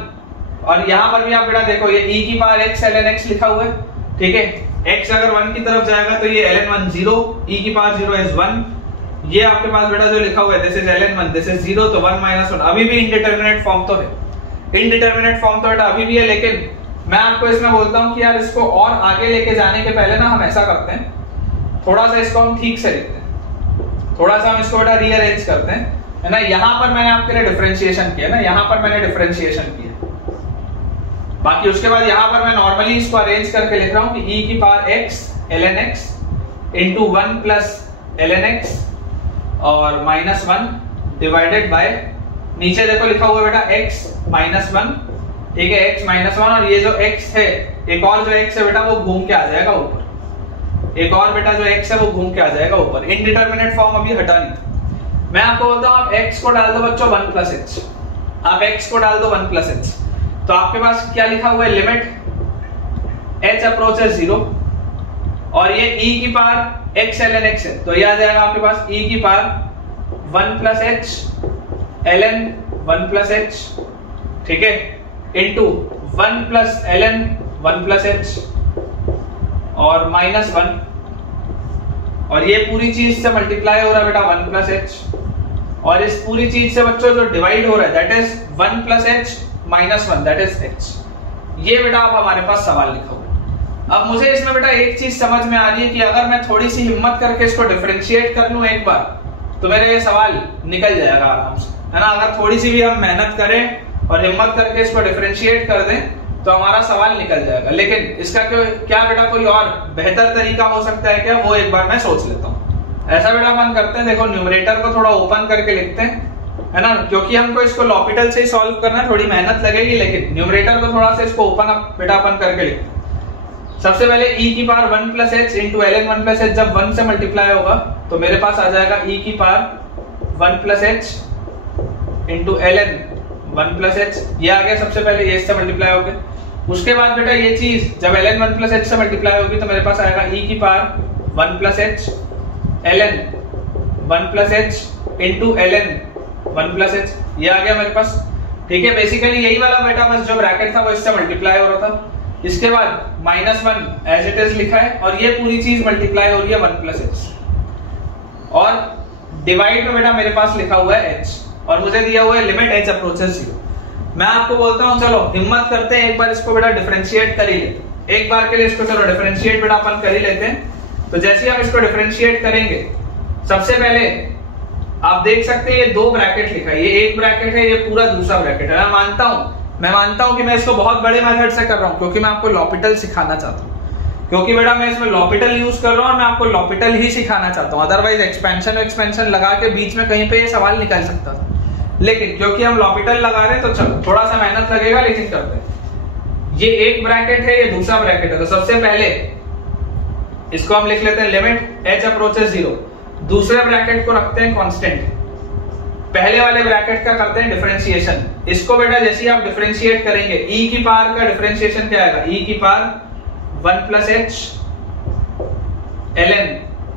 और यहां पर भी आप बेटा देखो ये e की पावर x ln x लिखा हुआ है, ठीक है। x अगर 1 की तरफ जाएगा तो ये ln 1 0, e की पावर 0 इज 1, ये आपके पास बेटा जो लिखा हुआ है this is ln 1, this is 0, तो 1 माइनस 1, अभी भी इनडिटरमिनेट फॉर्म तो है, इनडिटरमिनेट फॉर्म तो बेटा अभी भी है, लेकिन मैं आपको इसमें बोलता हूं कि यार इसको और आगे लेके जाने के पहले ना हम ऐसा करते हैं, थोड़ा सा इसको हम ठीक से लिखते हैं, थोड़ा सा हम इसको बेटा रीअरेंज करते हैं, है ना। यहां पर मैंने आपके लिए डिफरेंशिएशन किया ना, यहां पर मैंने डिफरेंशिएशन किया, बाकी उसके बाद यहां पर मैं नॉर्मली इसको अरेंज करके लिख रहा हूं कि e की power x ln x into 1 plus ln x और माइनस 1 डिवाइडेड बाय, नीचे देखो लिखा हुआ है बेटा x माइनस 1, ठीक है, x माइनस 1, और ये जो x है, एक और जो x है बेटा वो घूम के आ जाएगा ऊपर, एक और बेटा जो x है वो घूम के आ जाएगा ऊपर, इनडिटरमिनेट फॉर्म अभी हटा नहीं। मैं आपको बोलता हूं आप x को डाल दो बच्चों 1 प्लस h, आप x को डाल दो 1 प्लस h, तो आपके पास क्या लिखा हुआ है, लिमिट h अप्रोचेस 0, और ये e की पावर x ln x है, तो ये आ जाएगा आपके पास e की power 1 plus h ln 1 plus h, ठीक है, into 1 plus ln 1 plus h और माइनस 1, और ये पूरी चीज से मल्टीप्लाई हो रहा है बेटा 1 प्लस h, और इस पूरी चीज से बच्चों जो डिवाइड हो रहा है that is 1 plus h minus 1 that is h, ये बेटा आप हमारे पास सवाल लिखा हुआ। अब मुझे इसमें बेटा एक चीज समझ में आ रही है कि अगर मैं थोड़ी सी हिम्मत करके इसको डिफरेंशिएट कर लूं एक बार, तो मेरे ये सवाल निकल जाएगा आराम से, है ना। अगर थोड़ी सी भी हम मेहनत करें और हिम्मत करके इसको डिफरेंशिएट कर दें तो हमारा सवाल निकल जाएगा, लेकिन इसका क्या बेटा कोई और बेहतर तरीका हो सकता है क्या, वो एक बार मैं सोच लेता हूँ। ऐसा बेटा अपन करते हैं, देखो न्यूमरेटर को थोड़ा ओपन करके लिखते हैं, है ना, क्योंकि हमको इसको लॉपिटल से ही सॉल्व करना है, थोड़ी मेहनत लगेगी, लेकिन न्यूमरेटर को थोड़ा सा इसको ओपन अप बेटा अपन करके लिखते हैं। सबसे पहले e की power 1 plus h into ln 1 plus h जब 1 से मल्टीप्लाई होगा तो मेरे पास आ जाएगा e की power 1 plus h into ln 1 plus h, ये आ गया सबसे पहले, ये इससे मल्टीप्लाई हो गया। उसके बाद बेटा ये चीज जब ln 1 प्लस h से मल्टीप्लाई होगी तो मेरे पास आएगा e की power 1 plus h ln 1 plus h into ln 1 plus h, ये आ गया मेरे पास, ठीक है। बेसिकली यही वाला बेटा बस जो ब्रैकेट था वो इससे मल्टीप्लाई हो रहा था, इसके बाद माइनस 1 एज इट इज लिखा है, और ये पूरी चीज मल्टीप्लाई हो रही है 1 प्लस h, और डिवाइड में बेटा मेरे पास लिखा हुआ है h, और मुझे दिया हुआ है लिमिट h अप्रोचेस 0। मैं आपको बोलता हूं चलो हिम्मत करते हैं, एक बार इसको बेटा डिफरेंशिएट कर ही लेते, एक बार के लिए इसको चलो डिफरेंशिएट बेटा अपन कर ही लेते हैं। तो जैसे हम इसको डिफरेंशिएट करेंगे, सबसे पहले आप देख सकते हैं ये 2 ब्रैकेट लिखा है, ये एक ब्रैकेट है, ये पूरा दूसरा ब्रैकेट है। मैं मानता हूं कि मैं इसको बहुत बड़े मेथड से कर रहा हूं, क्योंकि मैं आपको लॉपिटल सिखाना चाहता हूं, क्योंकि बेटा मैं इसमें लॉपिटल यूज कर रहा हूं और मैं आपको लॉपिटल ही सिखाना चाहता हूं, अदरवाइज एक्सपेंशन लगा के बीच में कहीं पे ये सवाल निकल सकता था, लेकिन क्योंकि हम लॉपिटल लगा रहे हैं तो चलो थोड़ा सा मेहनत लगेगा, लेकिन करते हैं। ये एक ब्रैकेट है, ये दूसरा ब्रैकेट है, तो सबसे पहले इसको हम लिख लेते हैं लिमिट h अप्रोचेस 0, दूसरे ब्रैकेट को रखते हैं कांस्टेंट, पहले वाले ब्रैकेट का करते हैं डिफरेंशिएशन। इसको बेटा जैसे आप डिफरेंशिएट करेंगे, e की पावर का डिफरेंशिएशन क्या आएगा, e की power 1 plus h ln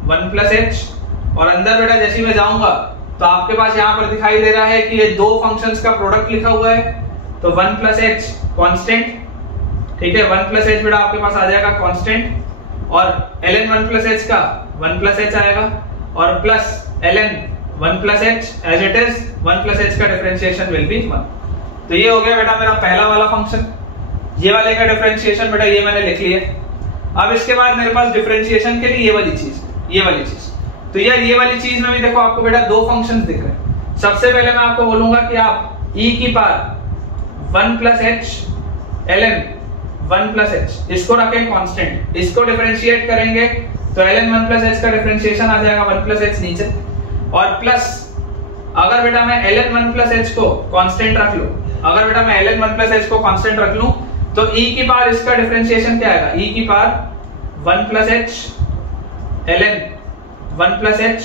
1 plus h, और अंदर बेटा जैसे मैं जाऊंगा तो आपके पास यहाँ पर दिखाई दे रहा है कि ये 2 फंक्शंस का प्रोडक्ट लिखा हुआ है, तो 1 प्लस h कांस्टेंट, ठीक है, 1 प्लस h बेटा आपके पास आ जाएगा कांस्टेंट, और ln 1 प्लस h का 1 प्लस h आएगा, और plus ln 1 plus h as it is 1 plus h का डिफरेंशिएशन विल बी 1। तो ये हो गया बेटा मेरा पहला वाला फंक्शन, ये वाले का डिफरेंशिएशन बेटा ये मैंने लिख लिया। अब इसके बाद मेरे पास डिफरेंशिएशन के लिए ये वाली चीज, तो यार ये वाली चीज में भी देखो आपको बेटा दो फंक्शंस दिख रहे हैं। सबसे पहले मैं आपको बोलूंगा कि आप e की power 1 plus H ln 1 plus H इसको रखें कांस्टेंट, इसको डिफरेंशिएट करेंगे तो ln 1 प्लस एच का डिफरेंशिएशन आ जाएगा 1 प्लस एच नीचे, और प्लस अगर बेटा मैं ln 1 प्लस एच को कांस्टेंट रख लूं, अगर बेटा मैं ln 1 प्लस एच को कांस्टेंट रख लूं तो e की पावर इसका डिफरेंशिएशन क्या आएगा, e की power 1 plus H ln 1 plus H,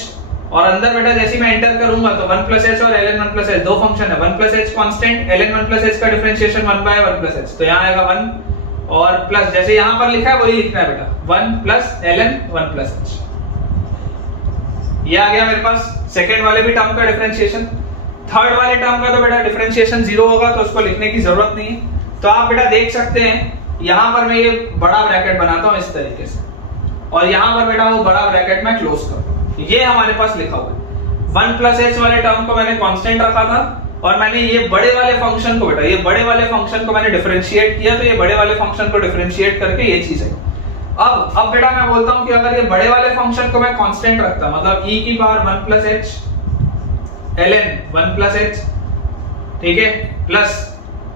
और अंदर बेटा जैसे मैं एंटर करूंगा तो 1 प्लस एच और ln 1 प्लस एच दो फंक्शन है, 1 plus H constant, ln 1 plus H का डिफरेंशिएशन 1 बाय 1 प्लस एच, तो यहाँ आएगा 1 और प्लस जैसे यहाँ पर लिखा है वही लिखना है बेटा 1 प्लस ln 1 प्लस एच। ये आ गया मेरे पास सेकेंड वाले भी टर्म का डिफरेंशिएशन। थर्ड वाले टर्म का तो बेटा डिफरेंशिएशन 0 होगा तो उसको लिखने की जरूरत नहीं है। तो आप बेटा देख सकते हैं यहां पर मैं ये बड़ा ब्रैकेट बनाता हूं इस तरीके से, और यहां पर बेटा वो बड़ा ब्रैकेट मैं क्लोज करता हूं। ये हमारे पास लिखा हुआ है 1 प्लस एच वाले टर्म को मैंने कांस्टेंट रखा था, और मैंने ये बड़े वाले फंक्शन को बेटा ये बड़े वाले फंक्शन को मैंने डिफरेंशिएट किया, तो ये बड़े वाले फंक्शन को डिफरेंशिएट करके ये चीज है। अब बेटा मैं बोलता हूं कि अगर ये बड़े वाले फंक्शन को मैं कांस्टेंट रखता, मतलब e की power 1 plus H ln 1 plus H, ठीक है, प्लस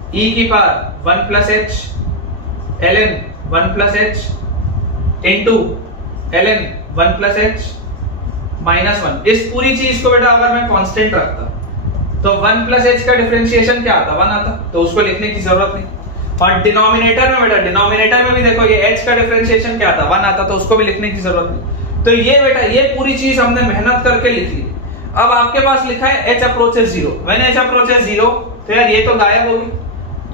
e की power 1 plus H ln 1 plus H into ln 1 plus H minus 1, इस पूरी चीज को बेटा अगर मैं कांस्टेंट रखता तो 1 प्लस एच का डिफरेंशिएशन क्या आता, 1 आता, तो उसको लिखने की जरूरत नहीं। और डिनोमिनेटर में बेटा डिनोमिनेटर में भी देखो ये h का डिफरेंशिएशन क्या आता, 1 आता, तो उसको भी लिखने की जरूरत नहीं। तो ये बेटा ये पूरी चीज हमने मेहनत करके लिख ली। अब आपके पास लिखा है h approaches 0, when h approaches 0, तो यार ये तो गायब होगी,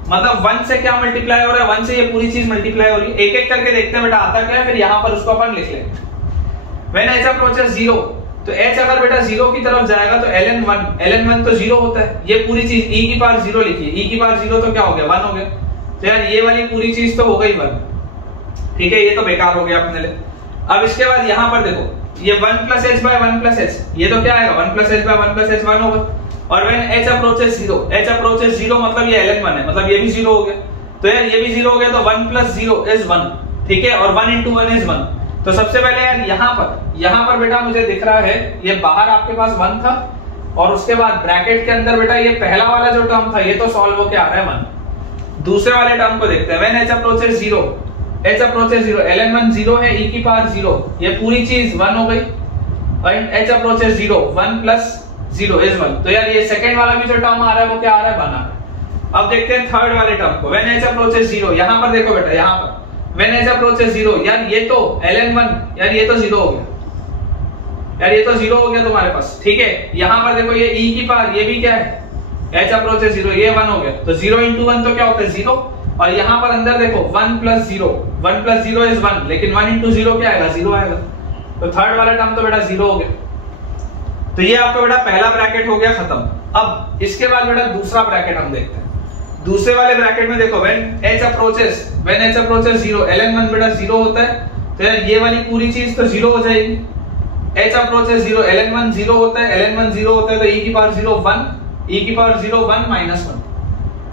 मतलब 1 से क्या मल्टीप्लाई हो रहा है, 1 से ये पूरी चीज मल्टीप्लाई हो रही है। एक एक करके देखते हैं बेटा आता क्या है, फिर यहां पर उसको अपन लिख लेंगे। व्हेन h अप्रोचेस 0, तो h अगर बेटा 0 की तरफ जाएगा तो ln 1 तो 0 होता है, ये पूरी चीज e की पावर 0 लिखिए, e की पावर 0 तो क्या हो गया, 1 हो गया, तो यार ये वाली पूरी चीज तो हो गई 1, ठीक है, ये तो बेकार हो गया अपने लिए। अब इसके बाद यहां पर देखो ये 1 plus H by 1 plus H, ये तो क्या आएगा 1 plus H by 1 plus H 1 होगा, और when h approaches 0, h approaches 0 मतलब ये ln 1 है, मतलब ये भी 0 हो गया, तो यार ये भी 0 हो गया, तो 1 प्लस 0 इज 1, ठीक है, और 1 इंटू 1 इज 1। तो सबसे पहले यार यहां पर बेटा मुझे दिख रहा है ये बाहर आपके पास 1 था, और उसके बाद ब्रैकेट के अंदर बेटा ये पहला वाला जो टर्म था ये तो सॉल्व होके आ रहा है 1। दूसरे वाले टर्म को देखते हैं, when h approaches 0, h approaches 0, ln 1 0 है, e की पावर 0, ये पूरी चीज 1 हो गई, और h अप्रोचेस 0, 1 प्लस 0 इज 1, तो यार ये सेकंड वाला भी जो टर्म आ रहा है वो क्या आ रहा है, 1 आ रहा है। अब देखते हैं थर्ड वाले टर्म को, व्हेन h अप्रोचेस 0, यहां पर देखो बेटा यहां पर व्हेन h अप्रोचेस 0, यार ये तो ln 1, यार ये तो 0 हो गया, यार ये तो 0 हो गया तुम्हारे पास, ठीक है। यहां पर देखो ये e की पावर ये भी क्या है, h अप्रोचेस 0, ये 1 हो गया, तो 0 इंटू 1 तो क्या होता है 0, और यहां पर अंदर देखो 1 प्लस 0, 1 प्लस 0 इज 1, लेकिन 1 इंटू 0 क्या आएगा, 0 आएगा, तो थर्ड वाला टर्म तो बेटा 0 हो गया। तो ये आपका बेटा पहला ब्रैकेट हो गया खत्म। अब इसके बाद बेटा दूसरा ब्रैकेट हम देखते हैं। दूसरे वाले ब्रैकेट में देखो व्हेन h अप्रोचेस 0, ln 1 बेटा 0 होता है, तो यार ये वाली पूरी चीज तो 0 हो जाएगी। h अप्रोचेस 0, ln 1 0 होता है, ln 1 0 होता है, तो e की पावर 0 1, e की पावर 0 1 माइनस 1,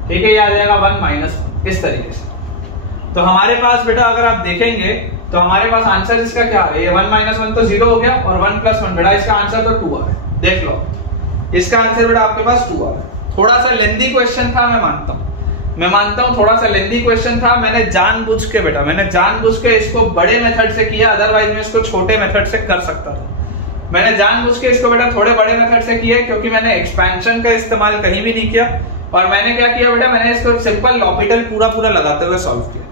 ठीक है, ये आ जाएगा 1 माइनस 1 इस तरीके से। तो हमारे पास बेटा अगर आप देखेंगे तो हमारे पास आंसर इसका क्या है, ये 1 माइनस 1 तो 0 हो गया, और 1 प्लस 1 बेटा इसका आंसर तो 2 आ रहा है। देख लो इसका आंसर बेटा आपके पास 2 आ रहा है। थोड़ा सा लेंथी क्वेश्चन था, मैं मानता हूं थोड़ा सा लेंथी क्वेश्चन था। मैंने जानबूझ के इसको बड़े मेथड से किया, अदरवाइज मैं इसको छोटे मेथड से कर सकता था। मैंने जानबूझ के इसको बेटा थोड़े बड़े मेथड से किया क्योंकि मैंने एक्सपेंशन का इस्तेमाल कहीं भी नहीं किया, और मैंने क्या किया बेटा, मैंने इसको सिंपल लॉपिटल पूरा लगाते हुए सॉल्व किया,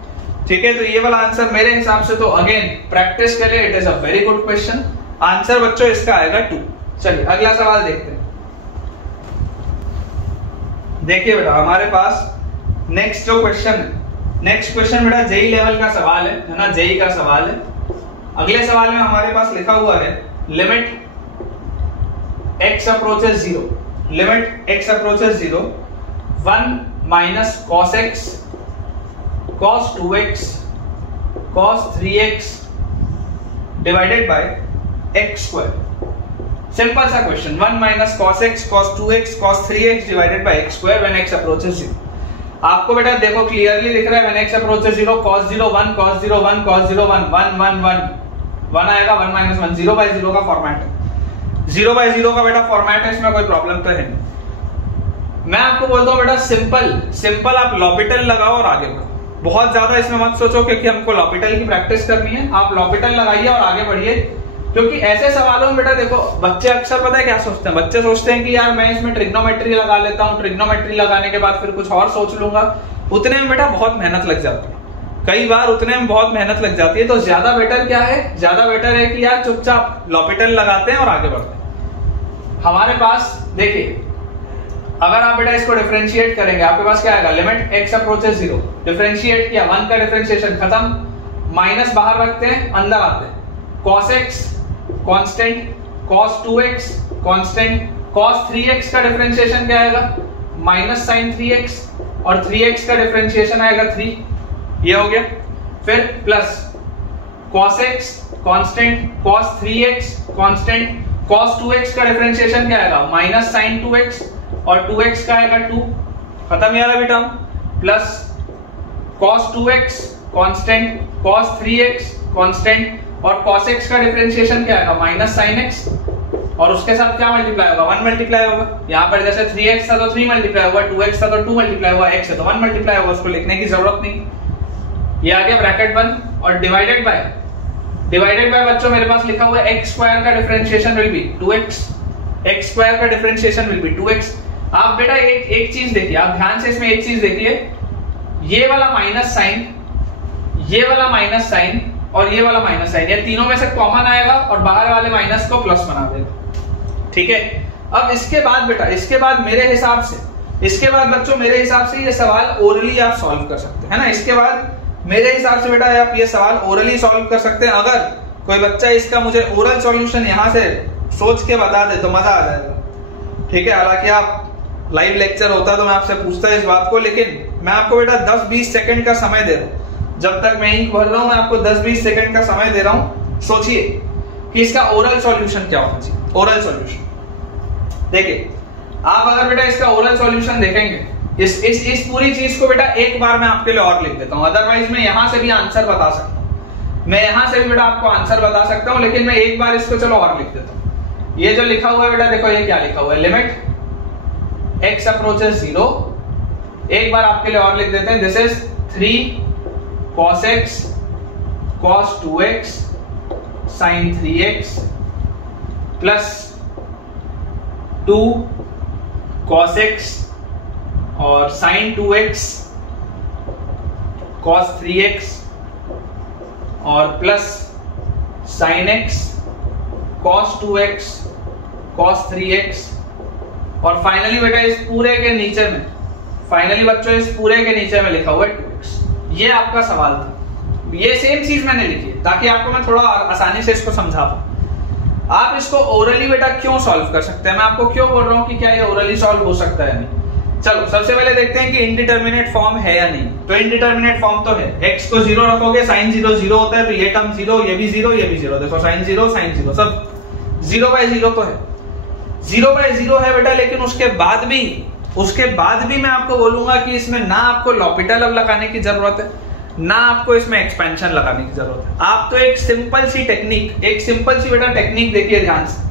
ठीक है। तो ये वाला आंसर मेरे हिसाब से तो अगेन प्रैक्टिस के लिए it is a very good question. Answer बच्चों इसका आएगा 2। चलिए अगला सवाल देखते हैं। देखिए बेटा हमारे पास नेक्स्ट जो क्वेश्चन है, नेक्स्ट क्वेश्चन बेटा जेई लेवल का सवाल है ना, जेई का सवाल है। अगले सवाल में हमारे पास लिखा हुआ है limit x approaches 0, limit x approaches 0 1 minus cos x cos 2x cos 3x divided by x square. Simple सा question, 1 minus cos x cos 2x cos 3x divided by x square when x approaches 0। आपको बेटा देखो clearly दिख रहा है when x approaches 0 cos 0 1 cos 0 1 cos 0 1 1 1 1 1 आएगा, 1 minus 1 0 by 0 का format है। 0/0 का बेटा फॉर्मेट है, इसमें कोई प्रॉब्लम तो है नहीं। मैं आपको बोलता हूं बेटा सिंपल आप लॉपिटल लगाओ और आगे बढ़ो। बहुत ज्यादा इसमें मत सोचो क्योंकि हमको लॉपिटल की प्रैक्टिस करनी है। आप लॉपिटल लगाइए और आगे बढ़िए, क्योंकि ऐसे सवालों में बेटा देखो बच्चे अक्सर पता है क्या सोचते हैं, बच्चे सोचते हैं कि यार मैं इसमें ट्रिग्नोमेट्री लगा लेता हूं, ट्रिग्नोमेट्री लगाने के बाद फिर कुछ और सोच लूंगा। उतने में बेटा बहुत मेहनत लग जाती है, कई बार उतने में बहुत मेहनत लग जाती है। तो ज्यादा बेटर क्या है, ज्यादा बेटर है कि यार चुपचाप लॉपिटल लगाते हैं और आगे बढ़ते हैं। हमारे पास देखिए, अगर आप बेटा इसको डिफरेंशिएट करेंगे आपके पास क्या आएगा, लिमिट x अप्रोचेस 0, डिफरेंशिएट किया 1 का डिफरेंशिएशन खत्म, माइनस बाहर रखते हैं अंदर आते हैं, cos x constant, cos 2x constant, cos 3x का डिफरेंशिएशन क्या आएगा, माइनस sin 3x, और 3x का डिफरेंशिएशन आएगा 3, ये हो गया। फिर plus cos x constant, cos 3x constant, cos 2x का डिफरेंशिएशन क्या आएगा, माइनस sin 2x, और 2x का आएगा 2, खत्म यार अभी term, plus cos 2x constant, cos 3x constant, और cos x का डिफरेंशिएशन क्या आएगा, माइनस sin x, और उसके साथ क्या मल्टीप्लाई होगा, 1 मल्टीप्लाई होगा। यहाँ पर जैसे 3x था तो 3 मल्टीप्लाई होगा, 2x था तो 2 मल्टीप्लाई होगा, x है तो 1 मल्टीप्लाई होगा, उसको लिखने की जरूरत नहीं। ये आ गया ब्रैकेट 1, और डिवाइडेड बाय बच्चों मेरे पास लिखा हुआ है x स्क्वायर का differentiation will B 2x, x square का डिफरेंशिएशन विल बी 2x। आप बेटा एक चीज देखिए, आप ध्यान से इसमें एक चीज देखिए, ये वाला माइनस साइन, ये वाला माइनस साइन और ये वाला माइनस साइन, ये तीनों में से कॉमन आएगा और बाहर वाले माइनस को प्लस बना देगा, ठीक है। अब इसके बाद बेटा, इसके बाद मेरे हिसाब से, इसके बाद बच्चों मेरे हिसाब से ये सवाल ओरली आप सॉल्व कर सकते हैं, है ना। इसके बाद मेरे हिसाब से बेटा आप ये सवाल ओरली सॉल्व कर सकते हैं। अगर कोई बच्चा इसका मुझे ओरल सॉल्यूशन यहां से सोच के बता दे तो मजा आ जाएगा, ठीक है। हालांकि आप लाइव लेक्चर होता तो मैं आपसे पूछता इस बात को, लेकिन मैं आपको बेटा 10-20 सेकंड का समय दे रहा हूं। जब तक मैं इंक भर रहा हूं मैं आपको 10-20 सेकंड का समय दे रहा हूं। सोचिए कि इसका ओरल सॉल्यूशन क्या होना चाहिए। ओरल सॉल्यूशन देखिए, आप अगर बेटा इसका ओरल सॉल्यूशन देखेंगे, इस पूरी चीज को बेटा एक बार मैं आपके लिए और लिख देता हूं, अदरवाइज मैं यहां से भी आंसर बता सकता हूं, मैं यहां से भी बेटा आपको आंसर बता सकता हूं, लेकिन मैं एक बार इसको चलो और लिख देता हूं। ये जो लिखा हुआ है बेटा देखो, ये क्या लिखा हुआ है, लिमिट x अप्रोचेस 0, एक बार आपके लिए और लिख देते हैं, this is 3 cos x cos 2x sin 3x plus 2 cos x और sin 2x cos 3x और plus sin x cos 2x cos 3x, और फाइनली बेटा इस पूरे के नीचे में, फाइनली बच्चों इस पूरे के नीचे में लिखा हुआ है 2x। ये आपका सवाल था, ये सेम चीज मैंने लिखी है ताकि आपको मैं थोड़ा आसानी से इसको समझा पाऊं। आप इसको ओरली बेटा क्यों सॉल्व कर सकते हैं, मैं आपको क्यों बोल रहा हूं कि क्या ये ओरली सॉल्व हो सकता है नहीं। चलो सबसे पहले देखते हैं कि इनडिटर्मिनेट फॉर्म है या नहीं। तो इनडिटर्मिनेट फॉर्म तो है, x को 0 रखोगे sin 0 0 होता है, तो ये टर्म 0, ये भी 0, ये भी 0, देखो sin 0 सब 0/0 तो है, 0/0 है बेटा। लेकिन उसके बाद भी मैं आपको बोलूंगा कि इसमें ना आपको लॉपिटल अब लगाने की जरूरत है, ना आपको इसमें एक्सपेंशन लगाने की जरूरत है। आप तो एक सिंपल सी बेटा टेक्निक देखिए ध्यान से,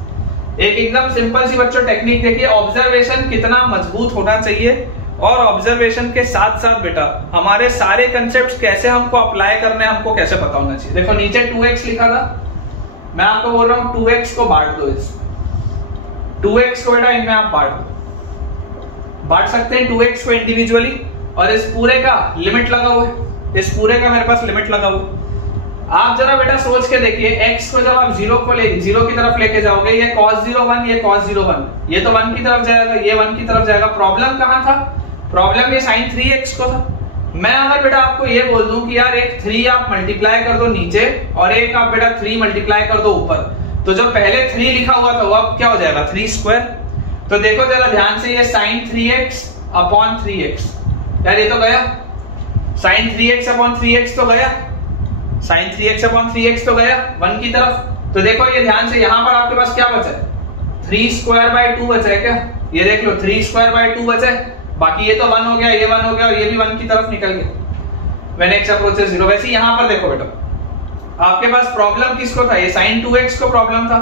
एक एकदम सिंपल सी बच्चों टेक्निक देखिए। ऑब्जर्वेशन कितना मजबूत होना चाहिए, और ऑब्जर्वेशन के साथ साथ बेटा हमारे सारे कंसेप्ट कैसे हमको अप्लाई करने हैं, हमको कैसे पता होना चाहिए। देखो नीचे 2x लिखा था, मैं आपको बोल रहा हूं 2x को बांट दो, इसमें 2x को बेटा इनमें आप बांट सकते हैं 2x को इंडिविजुअली, और इस पूरे का लिमिट लगा हुआ है, इस पूरे का मेरे पास लिमिट लगा हुआ है। आप जरा बेटा सोच के देखिए, x को जब आप 0 की तरफ लेके जाओगे, ये cos 0 1, ये cos 0 1, ये तो 1 की तरफ जाएगा, ये 1 की तरफ जाएगा। प्रॉब्लम कहां था, प्रॉब्लम ये sin 3x को था। मैं अगर बेटा आपको ये बोल दूं कि यार एक 3 आप मल्टीप्लाई कर दो नीचे और एक आप बेटा 3 मल्टीप्लाई कर दो ऊपर, तो जो पहले 3 लिखा हुआ था वो अब क्या हो जाएगा 3 स्क्वायर। तो देखो जरा ध्यान से, ये sin 3x अपॉन 3x, यार ये तो गया, sin 3x अपॉन 3x तो गया, sin 3x अपॉन 3x तो गया 1 की तरफ। तो देखो ये ध्यान से, यहां पर आपके पास क्या बचा है, 3 स्क्वायर बाय 2 बचा है क्या, ये देख लो 3 स्क्वायर बाय 2 बचा है, बाकी ये तो 1 हो गया, ये 1 हो गया, और ये भी 1 की तरफ निकल गया व्हेन x अप्रोचेस 0। वैसे यहां पर देखो बेटा आपके पास प्रॉब्लम किसको था, ये sin 2x को प्रॉब्लम था,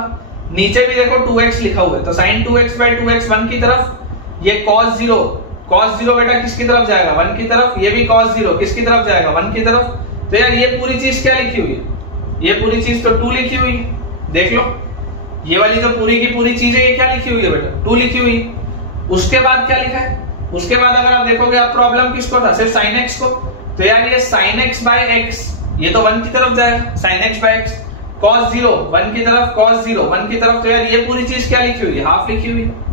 नीचे भी देखो 2x लिखा हुआ है, तो sin 2x by 2x 1 की तरफ, ये cos 0 बेटा किसकी तरफ जाएगा 1 की तरफ, ये भी cos 0 किसकी तरफ जाएगा 1 की तरफ। तो यार ये पूरी चीज क्या लिखी हुई है, ये पूरी चीज तो 2 लिखी हुई है, देख लो ये वाली जो पूरी की पूरी चीज है ये क्या लिखी हुई है बेटा 2 लिखी हुई है। उसके बाद क्या लिखा है, उसके बाद अगर आप देखोगे आप प्रॉब्लम किसको था, सिर्फ sin x को, तो यार ये sin x by x ये तो 1 की तरफ जाएगा, sin x by x, cos 0 1 की तरफ, cos 0 1 की तरफ, तो यार ये पूरी चीज क्या लिखी हुई है हाफ लिखी हुई है।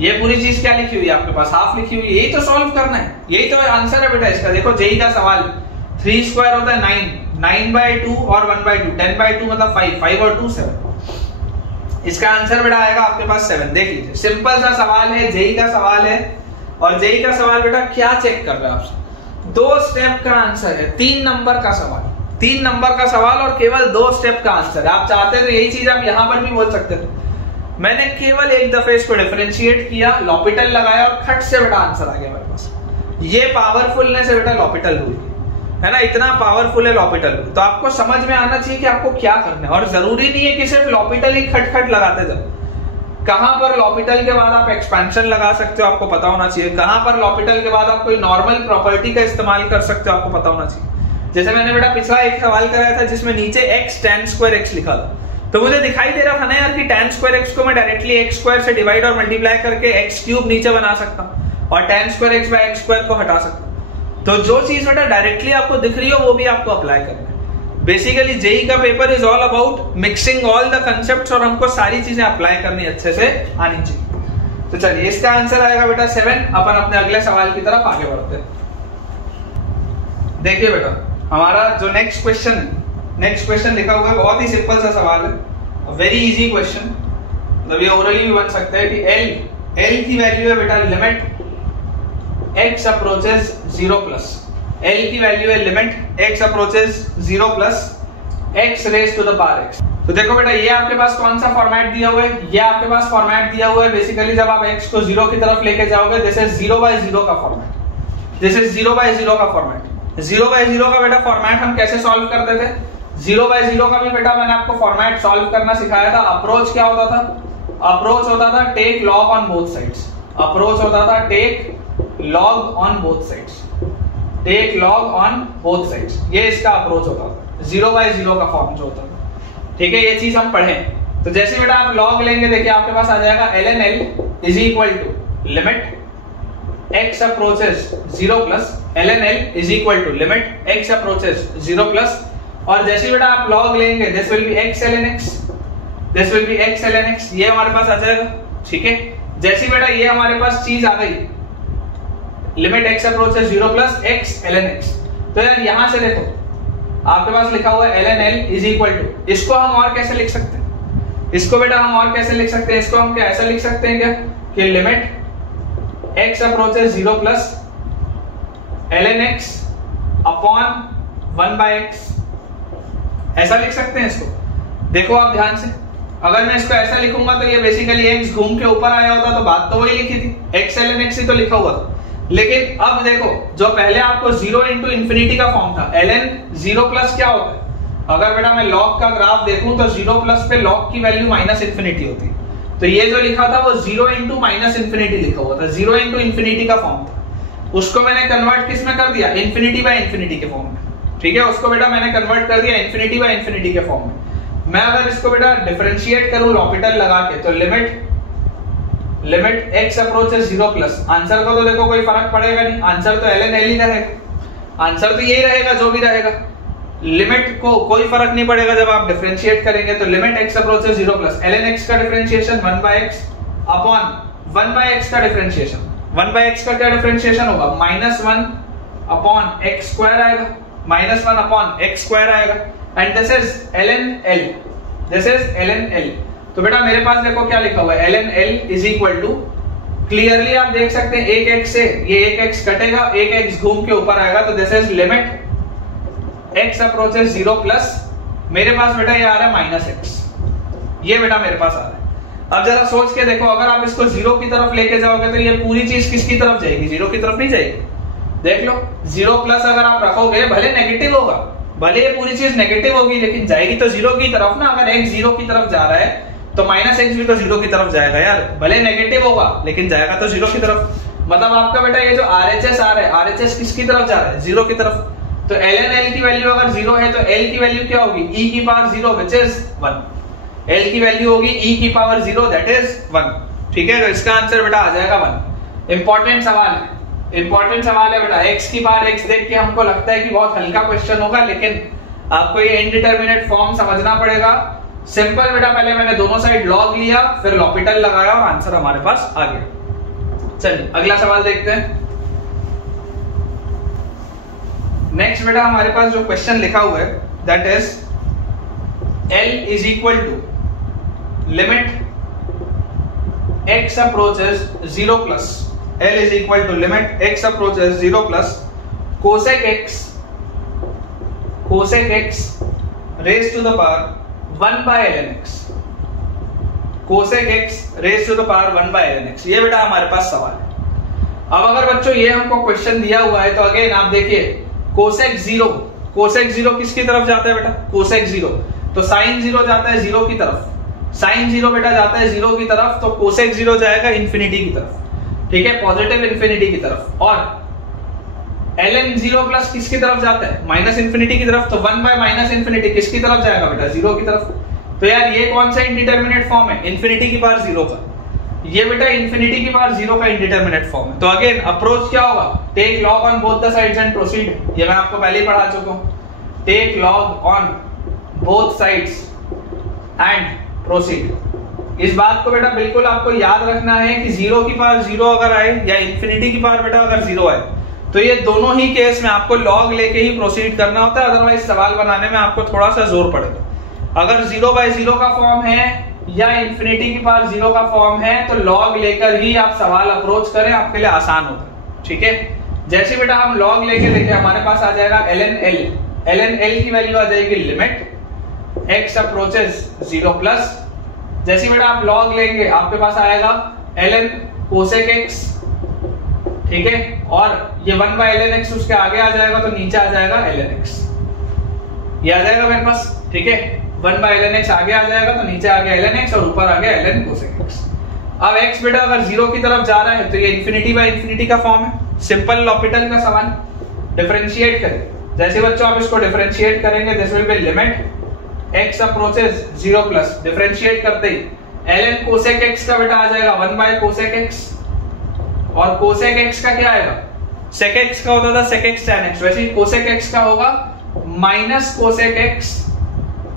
ये पूरी चीज क्या लिखी हुई है आपके पास हाफ लिखी हुई है, यही तो सॉल्व करना है, यही तो आंसर है बेटा इसका। देखो जेई का सवाल 3 स्क्वायर होता है 9 by 2 और 1 by 2, 10 by 2 मतलब 5 और 2 7, इसका आंसर बेटा आएगा आपके पास 7। देख लीजिए सिंपल सा सवाल है, जेई का सवाल है, और जेई का सवाल बेटा क्या चेक कर रहा है आपसे, 2 स्टेप का आंसर है, 3 नंबर का सवाल, 3 नंबर का सवाल और केवल 2 स्टेप का आंसर है। आप चाहते तो यही चीज आप यहां पर भी बोल सकते थे, मैंने केवल एक दफे इसको डिफरेंशिएट किया, लॉपिटल लगाया और खट से बेटा आंसर आ गया मेरे पास। ये पावरफुलनेस है बेटा लॉपिटल रूल, है ना, इतना पावरफुल है लॉपिटल रूल। तो आपको समझ में आना चाहिए कि आपको क्या करना है, और जरूरी नहीं है कि सिर्फ लॉपिटल ही खट खट लगाते जाओ, कहां पर लॉपिटल के बाद आप एक्सपेंशन लगा सकते हो आपको पता होना चाहिए, कहां पर लॉपिटल के बाद आप कोई नॉर्मल प्रॉपर्टी का इस्तेमाल कर सकते हो आपको पता होना चाहिए। जैसे मैंने बेटा पिछला एक सवाल कराया था जिसमें नीचे x tan square x लिखा था, तो मुझे दिखाई दे रहा था ना यार कि tan square x को मैं डायरेक्टली x स्क्वायर से डिवाइड और मल्टीप्लाई करके x क्यूब नीचे बना सकता हूं और tan square x by x square को हटा सकता हूं। तो जो चीज बेटा डायरेक्टली आपको दिख रही हो वो भी आपको अप्लाई करना है। बेसिकली जेई का paper is all about mixing all the concepts, और हमको सारी चीजें अप्लाई करनी अच्छे से आनी चाहिए। तो चलिए इसका आंसर आएगा बेटा 7। अपन अपने अगले सवाल की तरफ आगे बढ़ते हैं। देखिए बेटा हमारा जो नेक्स्ट क्वेश्चन लिखा हुआ है बहुत ही सिंपल सा सवाल है, वेरी इजी क्वेश्चन, मतलब ये ओरली भी बन सकता है कि L की वैल्यू है बेटा limit x approaches 0 plus, L की वैल्यू है limit x approaches 0 plus x raise to the power x। तो देखो बेटा ये आपके पास कौन सा फॉर्मेट दिया हुआ है, ये आपके पास फॉर्मेट दिया हुआ है बेसिकली जब आप x को 0 की तरफ लेके जाओगे, दिस इज 0 by 0 का फॉर्मेट, दिस इज 0 by 0 का फॉर्मेट। 0 by 0 का बेटा फॉर्मेट हम कैसे सॉल्व करते थे, 0 by 0 का भी बेटा मैंने आपको फॉर्मेट सॉल्व करना सिखाया था। अप्रोच क्या होता था, अप्रोच होता था take log on both sides, approach होता था take log on both sides, take log on both sides, ये इसका अप्रोच होता था 0 by 0 का फॉर्म जो होता था। ठीक है, ये चीज हम पढ़े। तो जैसे बेटा आप लॉग लेंगे, देखिए आपके पास आ जाएगा ln L is equal to limit x approaches 0 plus ln L is equal to limit x approaches 0 plus, और जैसे बेटा आप log लेंगे this will be x ln x, this will be x ln x, ये हमारे पास आ जाएगा। ठीक है, जैसे बेटा ये हमारे पास चीज आ गई limit x approaches 0 plus x ln x, तो यार यहां से देखो आपके पास लिखा हुआ है ln L is equal to, इसको हम और कैसे लिख सकते हैं, इसको बेटा हम और कैसे लिख सकते हैं, इसको हम क्या ऐसा लिख सकते हैं क्या कि limit x approaches 0 plus ln x upon 1 by x, ऐसा लिख सकते हैं इसको। देखो आप ध्यान से, अगर मैं इसको ऐसा लिखूंगा तो ये बेसिकली x घूम के ऊपर आया होता, तो बात तो वही लिखी थी, x ln x ही तो लिखा हुआ था। लेकिन अब देखो जो पहले आपको 0 इंटू इंफिनिटी का फॉर्म था, ln 0 प्लस क्या होता है, अगर बेटा मैं log का ग्राफ देखूं तो 0 प्लस पे log की वैल्यू माइनस इंफिनिटी होती है, तो ये जो लिखा था वो 0 इंटू माइनस इंफिनिटी लिखा हुआ था, 0 इंटू इंफिनिटी का फॉर्म था, उसको मैंने कन्वर्ट किस में कर दिया, इंफिनिटी बाय इंफिनिटी के फॉर्म में। ठीक है, उसको बेटा मैंने कन्वर्ट कर दिया इंफिनिटी बाय इंफिनिटी के फॉर्म में। मैं अगर इसको बेटा डिफरेंशिएट करूं लॉपिटल लगा के, तो limit x approaches 0 plus, answer को तो देखो कोई फर्क पड़ेगा नहीं, आंसर तो ln L ही रहेगा, आंसर तो यही रहेगा जो भी रहेगा, लिमिट को कोई फर्क नहीं पड़ेगा जब आप डिफरेंशिएट करेंगे। तो limit x approaches 0 plus ln x का differentiation 1 by x upon 1 by x का डिफरेंशिएशन, 1 by x का क्या डिफरेंशिएशन होगा, -1 अपॉन x स्क्वायर आएगा, -1 अपॉन x स्क्वायर आएगा, and this is ln L, this is ln L। तो बेटा मेरे पास देखो क्या लिखा हुआ है, ln L is equal to, clearly आप देख सकते हैं एक x से ये एक x कटेगा, एक x घूम के ऊपर आएगा, तो this is limit x approaches 0 plus, मेरे पास बेटा ये आ रहा है -x, ये बेटा मेरे पास आ रहा है। अब जरा सोच के देखो, अगर आप इसको 0 की तरफ लेके जाओगे तो ये पूरी चीज किसकी तरफ जाएगी, 0 की तरफ नहीं जाएगी। देख लो 0 प्लस अगर आप रखोगे, भले नेगेटिव होगा, भले ये पूरी चीज नेगेटिव होगी, लेकिन जाएगी तो 0 की तरफ ना। अगर x 0 की तरफ जा रहा है तो माइनस एक्स भी तो जीरो की तरफ जाएगा यार, भले नेगेटिव होगा लेकिन जाएगा तो जीरो की तरफ। मतलब आपका बेटा ये जो RHS आ रहा है, RHS किसकी तरफ जा रहा है, जीरो की तरफ। तो ln L की वैल्यू अगर जीरो है तो L की वैल्यू क्या होगी, e की power zero which is 1। L की वैल्यू होगी e की पावर जीरो दैट इज 1। ठीक है, तो इसका आंसर बेटा आ जाएगा 1। इंपॉर्टेंट सवाल है, इंपॉर्टेंट सवाल है बेटा। x की पावर x देख के हमको लगता है कि बहुत हल्का क्वेश्चन होगा, लेकिन आपको ये इनडिटरमिनेट फॉर्म समझना पड़ेगा। सिंपल बेटा, पहले मैंने दोनों साइड लॉग लिया, फिर लॉपिटल लगाया और आंसर हमारे पास आ गया। चलिए अगला सवाल देखते हैं। नेक्स्ट बेटा हमारे पास जो क्वेश्चन लिखा हुआ है that is L is equal to limit x approaches 0 plus L is equal to limit x approaches 0 plus cosec x raise to the power 1 by ln x। Cosec x raise to the power 1 by ln x, ये बेटा हमारे पास सवाल है। अब अगर बच्चों ये हमको क्वेश्चन दिया हुआ है तो अगेन आप देखिए कोसेक जीरो किसकी तरफ जाता है बेटा, कोसेक जीरो। तो साइन जीरो जाता है जीरो की तरफ, साइन जीरो बेटा जाता है जीरो की तरफ, तो कोसेक जीरो जाएगा इंफिनिटी की तरफ। ठीक है, पॉजिटिव इंफिनिटी की तरफ। और ln जीरो प्लस किसकी तरफ जाता है, माइनस इंफिनिटी की तरफ। तो 1 बाय माइनस इंफिनिटी किसकी तरफ जाएगा बेटा, जीरो की तरफ। तो यार ये कौन सा इंडिटरमिनेट फॉर्म है, इंफिनिटी की पावर जीरो का। ये बेटा इंफिनिटी की पावर जीरो का इंडिटरमिनेट फॉर्म है। तो अगेन अप्रोच क्या होगा, take log on both the sides and proceed. ये मैं आपको पहले ही पढ़ा चुका हूं, take log on both sides and proceed. इस बात को बेटा बिल्कुल आपको याद रखना है कि जीरो की पावर जीरो अगर आए या इंफिनिटी की पावर बेटा अगर जीरो आए तो ये दोनों ही केस में आपको लॉग लेके ही प्रोसीड करना होता है, अदरवाइज सवाल बनाने में आपको थोड़ा सा जोर पड़ेगा। अगर 0 बाय 0 का फॉर्म है या इंफिनिटी की पावर 0 का फॉर्म है तो लॉग लेकर ही आप सवाल अप्रोच करें, आपके लिए आसान होगा। ठीक है, जैसे बेटा हम लॉग लेके देखें हमारे पास आ जाएगा ln L की वैल्यू आ जाएगी लिमिट x अप्रोचेस 0 प्लस। जैसे बेटा आप लॉग लेंगे आपके पास आएगा ln कोसेक x। ठीक है, और ये 1 बाय ln x उसके आगे आ जाएगा तो नीचे आ जाएगा ln x, ये आ जाएगा मेरे पास। ठीक है, 1 बाय ln x आगे आ जाएगा तो नीचे आ गया ln x और ऊपर आ गया ln कोसेक x। अब x बेटा अगर 0 की तरफ जा रहा है तो ये इंफिनिटी बाय इंफिनिटी का फॉर्म है, सिंपल लॉपिटल का सवाल। डिफरेंशिएट करें, जैसे बच्चों आप इसको डिफरेंशिएट करेंगे this will B limit x approaches 0 plus. Differentiate करते ही ln कोसेक x का बेटा आ जाएगा 1 बाय कोसेक x, और कोसेक x का क्या आएगा, सेक x का होता था सेक x tan x, वैसे ही कोसेक x का होगा minus cosec x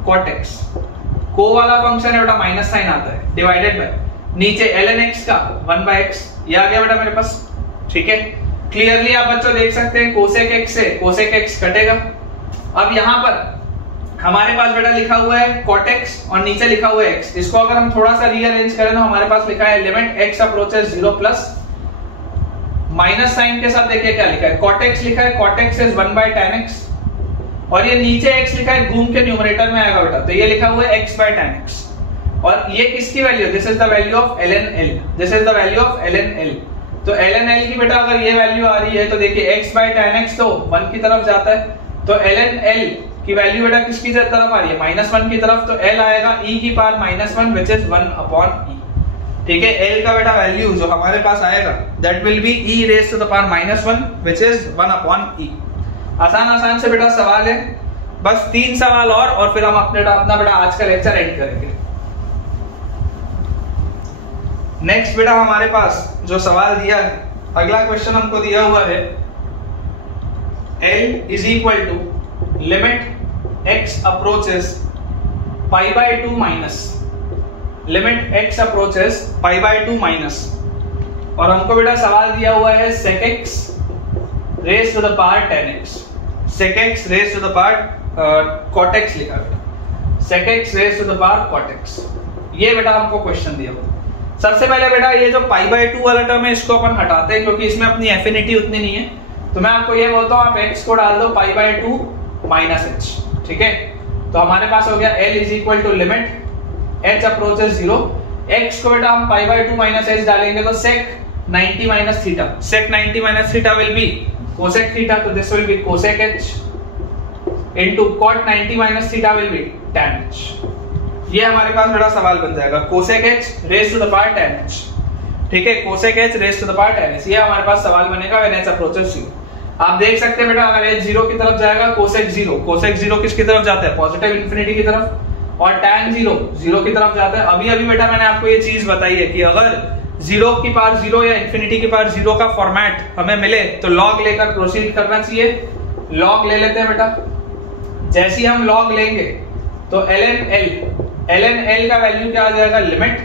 cot x। को वाला फंक्शन है बेटा माइनस साइन आता है, डिवाइडेड बाय नीचे ln x का 1 बाय x, ये आ गया बेटा मेरे पास। ठीक है, क्लियरली आप बच्चों देख सकते हैं कोसेक x से कोसेक x कटेगा। अब यहां पर हमारे पास बेटा लिखा हुआ है कॉट x और नीचे लिखा हुआ है x। इसको अगर हम थोड़ा सा रीअरेंज करें तो हमारे पास लिखा है limit x approaches 0 plus, minus sign के साथ देखिए क्या लिखा है, कॉट x लिखा है, cot x is 1 by tan x, और ये नीचे x लिखा है घूम के न्यूमरेटर में आएगा बेटा, तो ये लिखा हुआ है x बाय tan x। और ये किसकी value, this is the value of ln L, this is the value of ln L। तो ln L की बेटा अगर ये वैल्यू आ रही है तो देखिए x बाय tan x तो 1 की तरफ जाता है, तो ln L की वैल्यू बेटा किसकी तरफ आ रही है, -1 की तरफ, तो L आएगा e की power -1 which is 1 upon e। ठीक है, L का बेटा वैल्यू जो हमारे पास आएगा that will be e raise to the power -1 which is 1 upon e। आसान से बेटा सवाल है, बस 3 सवाल और फिर हम अपना बेटा आज का लेक्चर एंड करेंगे। नेक्स्ट बेटा हमारे पास जो सवाल दिया है, अगला क्वेश्चन हमको दिया हुआ है L is equal to limit x approaches pi by 2 minus, limit x approaches pi by 2 minus, और हमको बेटा सवाल दिया हुआ है sec x raise to the power tan x, sec x raise to the power cot x लिखा बेटा, sec x raise to the power cot x। ये बेटा हमको क्वेश्चन दिया हुआ। सबसे पहले बेटा ये जो पाई बाय 2 वाला टर्म है इसको अपन हटाते हैं क्योंकि इसमें अपनी एफिनिटी उतनी नहीं है, तो मैं आपको ये बोलता हूं आप x को डाल दो पाई बाय 2 माइनस h। ठीक है, तो हमारे पास हो गया L is equal to limit h approaches 0, x को बेटा हम पाई बाय 2 माइनस h डालेंगे तो sec 90 माइनस थीटा, sec 90 माइनस थीटा विल बी cosec थीटा, तो this will be cosec h into cot 90 minus थीटा विल बी tan h। ये हमारे पास बड़ा सवाल बन जाएगा cosec H raise to the power tan h। ठीक है, cosec H raise to the power tan h, ये हमारे पास सवाल बनेगा व्हेन h अप्रोचेस 0। आप देख सकते हैं बेटा अगर h 0 की तरफ जाएगा कोसेक 0 किसकी तरफ जाता है, पॉजिटिव इंफिनिटी की तरफ, और tan 0 की तरफ जाता है। अभी अभी बेटा मैंने आपको ये चीज बताई है कि अगर 0 की पावर 0 या इंफिनिटी की पावर 0 का फॉर्मेट हमें मिले तो लॉग लेकर प्रोसीड करना चाहिए। लॉग ले लेते हैं बेटा। जैसे ही हम लॉग लेंगे तो ln L का वैल्यू क्या आ जाएगा, लिमिट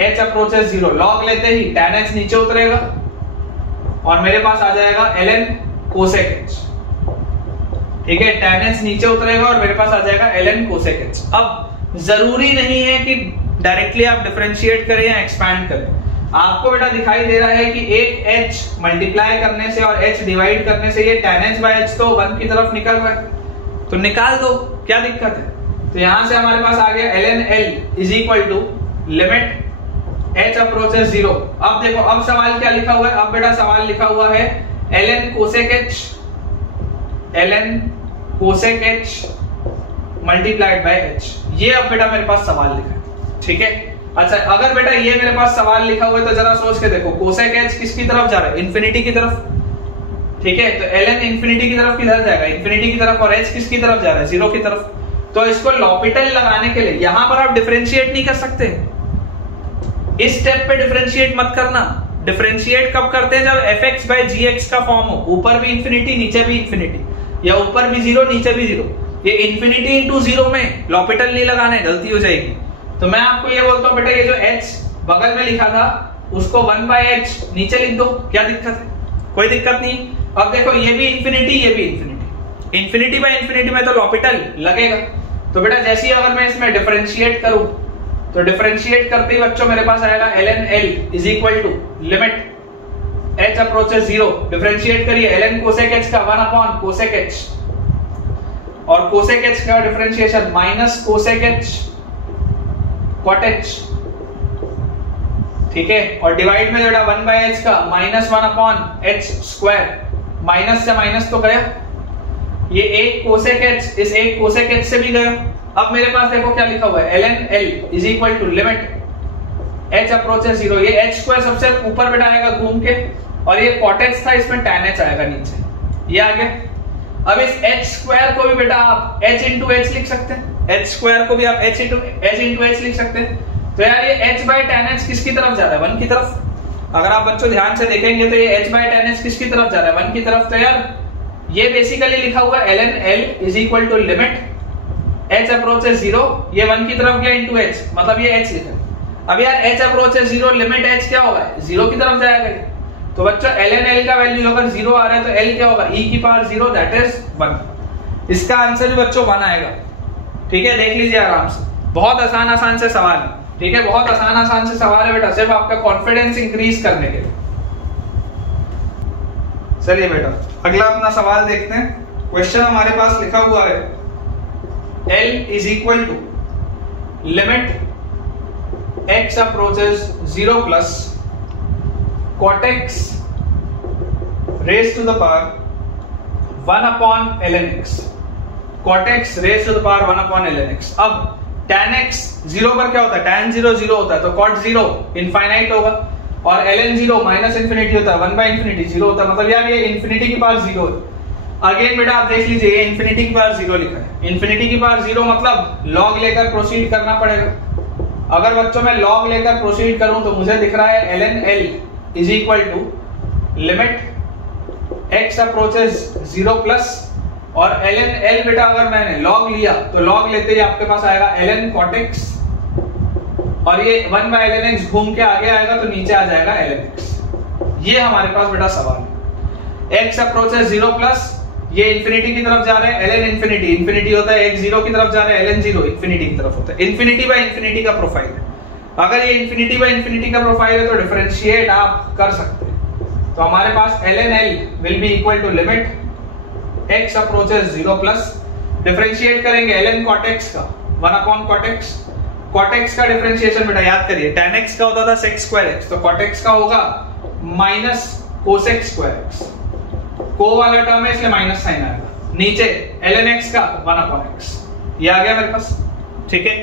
h अप्रोचेस 0, लॉग लेते ही tan h नीचे उतरेगा और मेरे पास आ जाएगा ln कोसेक h। ठीक है, tan h नीचे उतरेगा और मेरे पास आ जाएगा ln कोसेक h। अब जरूरी नहीं है कि डायरेक्टली आप डिफरेंशिएट करें या एक्सपैंड करें। आपको बेटा दिखाई दे रहा है कि एक h मल्टीप्लाई करने से और h डिवाइड करने से ये tan h बाय h तो 1 की तरफ निकल रहा है, तो निकाल दो, क्या दिक्कत है। तो यहां से हमारे पास आ गया ln L is equal to limit h approaches 0। अब देखो अब सवाल क्या लिखा हुआ है, अब बेटा सवाल लिखा हुआ है ln cosec h multiplied by h। ये अब बेटा मेरे पास सवाल लिखा है। ठीक है, अच्छा अगर बेटा ये मेरे पास सवाल लिखा हुआ है तो जरा सोच के देखो कोसेक h किसकी तरफ जा रहा है, इंफिनिटी की तरफ। ठीक है, तो ln इंफिनिटी की तरफ किधर जाएगा, इंफिनिटी की तरफ, और h किसकी तरफ जा रहा है, 0 की तरफ। तो इसको लॉपिटल लगाने के लिए यहां पर आप डिफरेंशिएट नहीं कर सकते, इस स्टेप पे डिफरेंशिएट मत करना। डिफरेंशिएट कब करते हैं, जब fx by gx का फॉर्म हो, ऊपर भी इंफिनिटी नीचे भी इंफिनिटी, या ऊपर भी 0 नीचे भी 0। ये इंफिनिटी इंटू 0 में लॉपिटल नहीं लगाना है, गलती हो जाएगी। तो मैं आपको ये बोलता हूं बेटा ये जो h बगल में लिखा था उसको 1/h नीचे लिख दो, क्या दिक्कत है, कोई दिक्कत नहीं। अब देखो ये भी इंफिनिटी ये भी इंफिनिटी, इंफिनिटी बाय इंफिनिटी में तो लॉपिटल लगेगा। तो बेटा जैसे ही अगर मैं इसमें डिफरेंशिएट करूं तो डिफरेंशिएट करते ही बच्चों मेरे पास आएगा ln L is equal to limit h approaches 0। Differentiate करिए ln कोसेक h का 1 अपॉन कोसेक h, और कोसेक h का differentiation minus cosec h cot h। ठीक है, और डिवाइड में बेटा 1/h का minus 1 upon h square, minus से माइनस तो गया, ये एक कोसेक h इस एक कोसेक h से भी गया। अब मेरे पास देखो क्या लिखा हुआ है ln L is equal to limit h approaches 0। ये h स्क्वायर सबसे ऊपर बेटा आएगा घूम के, और ये cot h था, इसमें tan h आएगा नीचे, ये आ गया। अब इस h स्क्वायर को भी बेटा आप h इंटू h लिख सकते हैं, h स्क्वायर को भी आप h इंटू h लिख सकते हैं। तो यार ये h बाय tan h किसकी तरफ जा रहा है, 1 की तरफ। अगर आप बच्चों ध्यान से देखेंगे तो ये h बाय tan h किसकी तरफ जा रहा है, 1 की तरफ। तो यार ये बेसिकली लिखा हुआ है ln L is equal to limit h approaches 0, ये 1 की तरफ गया इंटू h, मतलब ये h लिखा है। अब यार h अप्रोचेस 0 लिमिट h क्या होगा, 0 की तरफ जाएगा। तो बच्चों ln L का वैल्यू अगर 0 आ रहा है तो L क्या होगा, e की पावर 0 दैट इज 1। इसका आंसर भी बच्चों 1 आएगा। ठीक है, देख लीजिए आराम से, बहुत आसान से सवाल है। ठीक है, बहुत आसान से सवाल है बेटा, सिर्फ आपका कॉन्फिडेंस इंक्रीज करने के लिए। चलिए बेटा अगला अपना सवाल देखते हैं। क्वेश्चन हमारे पास लिखा हुआ है L is equal to limit x approaches 0 plus cot x raise to the power 1 upon ln x, cot x raise to the power 1 upon ln x। अब tan x 0 पर क्या होता है, tan 0 0 होता है, तो cot 0 इनफाइनाइट होगा, और ln 0 माइनस इंफिनिटी होता है, 1 बाय इंफिनिटी 0 होता है, मतलब यार ये इंफिनिटी की पावर 0 है। अगेन बेटा आप देख लीजिए ये इंफिनिटी की पावर 0 लिखा है, इंफिनिटी की पावर 0 मतलब लॉग लेकर प्रोसीड करना पड़ेगा। अगर बच्चों मैं लॉग लेकर प्रोसीड करूं तो मुझे दिख रहा है ln L is equal to limit x approaches 0 plus, और ln L बेटा अगर मैंने लॉग लिया तो लॉग लेते ही आपके पास आएगा ln cot x, और ये 1 बाय ln x घूम के आगे आएगा तो नीचे आ जाएगा ln x। ये हमारे पास बेटा सवाल है। x अप्रोचेस 0 प्लस, ये इंफिनिटी की तरफ जा रहे हैं, ln इंफिनिटी होता है, x 0 की तरफ जा रहे हैं, ln 0 इंफिनिटी की तरफ होता है। इंफिनिटी बाय इंफिनिटी का प्रोफाइल है, अगर ये इंफिनिटी बाय इंफिनिटी का प्रोफाइल है तो डिफरेंशिएट आप कर सकते हैं। तो हमारे पास ln L will be equal to limit x approaches 0 plus, differentiate करेंगे ln cot x का 1 upon cot x। cot x का डिफरेंशिएशन बेटा याद करिए, tan x का होता था sec स्क्वायर x, तो cot x का होगा माइनस cosec स्क्वायर x। को वाला टर्म है इसलिए माइनस साइन आएगा, नीचे ln x का 1 अपॉन x, ये आ गया मेरे पास। ठीक है,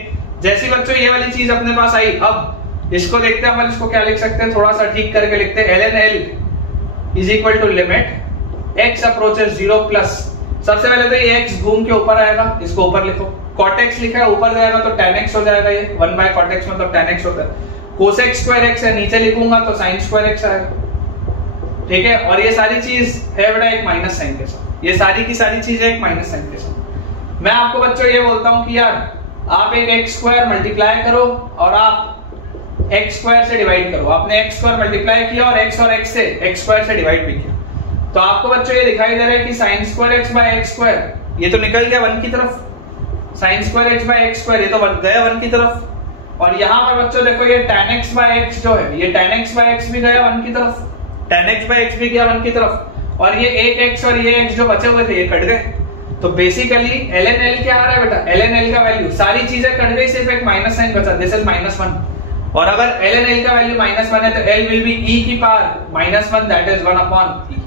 जैसी बच्चों ये वाली चीज अपने पास आई, अब इसको देखते हैं अपन, इसको क्या लिख सकते हैं, थोड़ा सा ठीक करके लिखते हैं, ln l is equal to limit x approaches 0 plus, सबसे पहले तो ये x घूम के ऊपर आएगा, इसको ऊपर लिखो, cot x लिखा है ऊपर जाएगा तो tan x हो जाएगा, ये 1 बाय cot x मतलब tan x होता है, cosec स्क्वायर x है नीचे लिखूंगा तो sin स्क्वायर x आएगा, ठीक है, और ये सारी चीज है बेटा एक माइनस साइन के साथ, ये सारी की सारी चीजें एक माइनस साइन के साथ। मैं आपको बच्चों ये बोलता हूं कि यार आप एक x स्क्वायर मल्टीप्लाई करो और आप x स्क्वायर से डिवाइड करो, आपने x स्क्वायर मल्टीप्लाई किया और x से x स्क्वायर से डिवाइड भी किया, तो आपको बच्चों ये दिखाई दे रहा है कि sin square x by x square ये तो निकल गया 1 की तरफ, sin square x by x square ये तो गया 1 की तरफ, और यहाँ पर बच्चों देखो ये tan x बाय x जो है, ये tan x बाय x भी गया 1 की तरफ, tan x बाय x भी गया 1 की तरफ, और ये एक x और ये x जो बचे हुए थे ये कट गए, तो बेसिकली ln l क्या आ रहा है बेटा, ln l का वैल्यू, सारी चीजें कट गई, सिर्फ एक माइनस साइन बचा, दिस इज -1, और अगर ln l का वैल्यू -1 है तो l विल बी e की power -1 that is 1 upon e,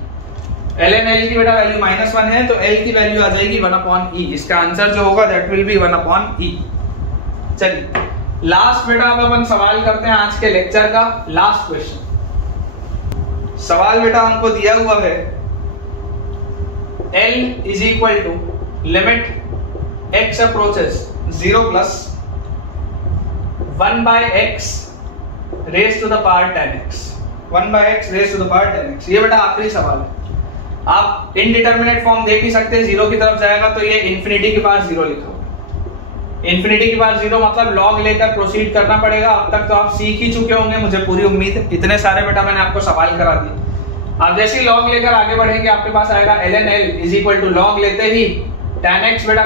ln l की बेटा वैल्यू -1 है तो l की वैल्यू आ जाएगी 1 अपॉन e, इसका आंसर जो होगा that will be 1 upon e। चलिए लास्ट बेटा अब अपन सवाल करते हैं आज के लेक्चर का लास्ट क्वेश्चन। सवाल बेटा हमको दिया हुआ है L is equal to limit x approaches 0 plus 1 by x raise to the power 10x, 1 by x raise to the power 10x। ये बेटा आखिरी सवाल है, आप इनडिटरमिनेट फॉर्म देख ही सकते हैं, 0 की तरफ जाएगा तो ये इंफिनिटी की पावर 0 लिखा हुआ, इंफिनिटी की पावर 0 मतलब लॉग लेकर प्रोसीड करना पड़ेगा। अब तक तो आप सीख ही चुके होंगे, मुझे पूरी उम्मीद है, इतने सारे बेटा मैंने आपको सवाल करा दिए। अब जैसे लॉग लेकर आगे बढ़ेंगे आपके पास आएगा ln l is equal to log लेते ही tan x बेटा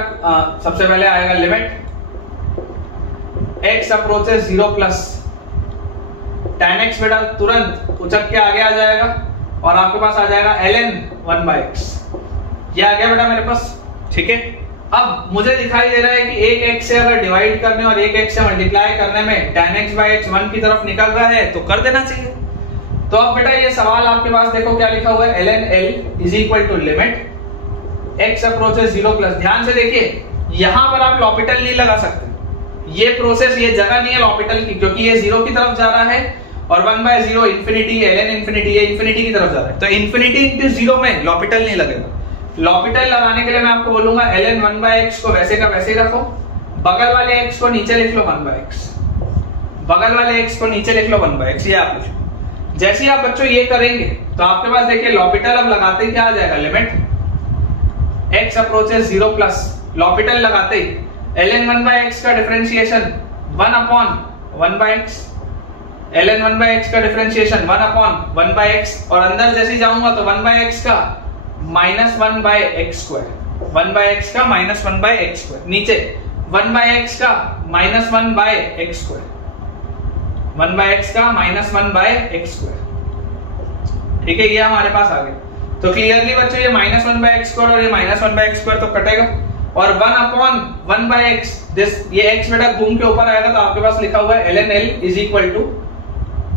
सबसे पहले आएगा limit x approaches 0 plus tan x बेटा तुरंत उचक के आगे आ जाएगा और आपके पास आ जाएगा ln 1 बाय x, ये आ गया बेटा मेरे पास, ठीक है। अब मुझे दिखाई दे रहा है कि एक x से अगर डिवाइड करने और एक x से मल्टीप्लाई करने में tan x बाय x 1 की तरफ निकल रहा है तो कर देना चाहिए। तो अब बेटा ये सवाल आपके पास देखो क्या लिखा हुआ है, ln l is equal to limit x approaches 0 plus, ध्यान से देखिए यहां पर आप लॉपिटल नहीं लगा सकते, ये प्रोसेस ये जगह नहीं है लॉपिटल की, क्योंकि ये 0 की तरफ जा रहा है और 1 बाय 0 इंफिनिटी, ln इंफिनिटी ये इंफिनिटी की तरफ जा रहा है, तो इंफिनिटी इंटू 0 में लॉपिटल नहीं लगेगा। लॉपिटल लगाने के लिए मैं आपको बोलूंगा ln 1 बाय x को वैसे का वैसे ही रखो, बगल वाले x को नीचे लिख लो 1 बाय x, बगल वाले x को नीचे लिख लो 1 बाय x, ये आप लिखो। जैसे ही आप बच्चों ये करेंगे तो आपके पास देखिए लॉपिटल अब लगाते ही क्या आ जाएगा, limit x approaches 0 plus, L'Hopital लगाते ही ln 1 बाय x का differentiation 1 upon 1 by x, ln 1 by x का डिफरेंशिएशन 1 अपॉन 1 बाय x, और अंदर जैसे जाऊंगा तो 1 बाय x का -1 by x square, 1 by x का -1 बाय x स्क्वायर, नीचे 1 बाय x का -1 by x square, 1 by x का -1 बाय x स्क्वायर, ठीक है, ये हमारे पास आ गया। तो क्लियरली बच्चों ये -1 बाय x स्क्वायर और ये -1 बाय x स्क्वायर तो कटेगा, और 1 अपॉन 1 बाय x, दिस ये x बेटा घूम के ऊपर आएगा तो आपके पास लिखा हुआ है ln l is equal to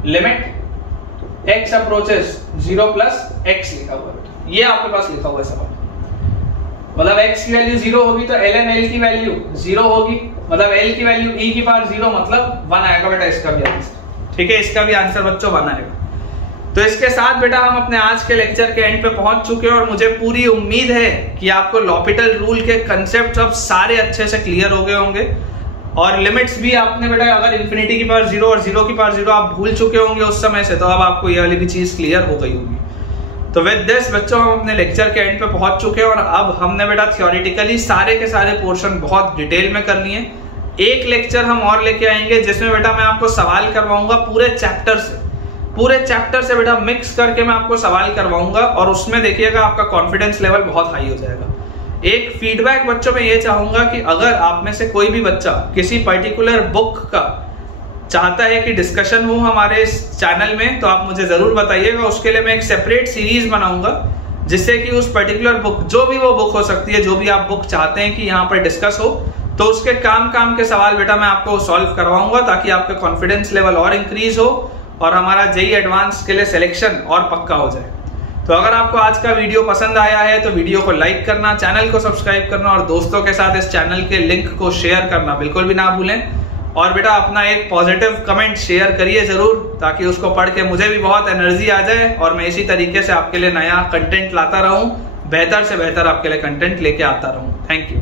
limit x approaches 0 plus x लिखा हुआ है, ये आपके पास लिखा हुआ है सवाल, मतलब x की वैल्यू 0 होगी तो ln l की वैल्यू 0 होगी, मतलब l की वैल्यू e की पावर 0 मतलब 1 आएगा बेटा इसका भी आंसर, ठीक है, इसका भी आंसर बच्चों 1 आएगा। तो इसके साथ बेटा हम अपने आज के लेक्चर के एंड पे पहुंच चुके हैं और मुझे पूरी उम्मीद है कि आपको लॉपिटल रूल के कंसेप्ट अब सारे अच्छे से क्लियर हो गए होंगे, और लिमिट्स भी आपने बेटा अगर इंफिनिटी की पावर 0 और 0 की पावर 0 आप भूल चुके होंगे उस समय से, तो अब आपको ये वाली भी चीज क्लियर हो गई होगी। तो विद दिस बच्चों हम अपने लेक्चर के एंड पे पहुंच चुके हैं और अब हमने बेटा थ्योरेटिकली सारे के सारे पोर्शन बहुत डिटेल में कर लिए। एक लेक्चर हम और लेके आएंगे जिसमें बेटा मैं आपको सवाल करवाऊंगा पूरे चैप्टर से बेटा मिक्स करके मैं आपको सवाल करवाऊंगा, और उसमें देखिएगा आपका कॉन्फिडेंस लेवल बहुत हाई हो जाएगा। एक फीडबैक बच्चों में ये चाहूंगा कि अगर आप में से कोई भी बच्चा किसी पर्टिकुलर बुक का चाहता है कि डिस्कशन हो हमारे इस चैनल में, तो आप मुझे जरूर बताइएगा, उसके लिए मैं एक सेपरेट सीरीज बनाऊंगा जिससे कि उस पर्टिकुलर बुक, जो भी वो बुक हो सकती है, जो भी आप बुक चाहते हैं कि यहाँ पर डिस्कस हो, तो उसके काम के सवाल बेटा मैं आपको सॉल्व करवाऊंगा ताकि आपका कॉन्फिडेंस लेवल और इंक्रीज हो और हमारा जेईई एडवांस के लिए सिलेक्शन और पक्का हो जाए। तो अगर आपको आज का वीडियो पसंद आया है तो वीडियो को लाइक करना, चैनल को सब्सक्राइब करना और दोस्तों के साथ इस चैनल के लिंक को शेयर करना बिल्कुल भी ना भूलें। और बेटा अपना एक पॉजिटिव कमेंट शेयर करिए जरूर, ताकि उसको पढ़ के मुझे भी बहुत एनर्जी आ जाए और मैं इसी तरीके से आपके लिए नया कंटेंट लाता रहूं, बेहतर से बेहतर आपके लिए कंटेंट लेके आता रहूं। Thank you.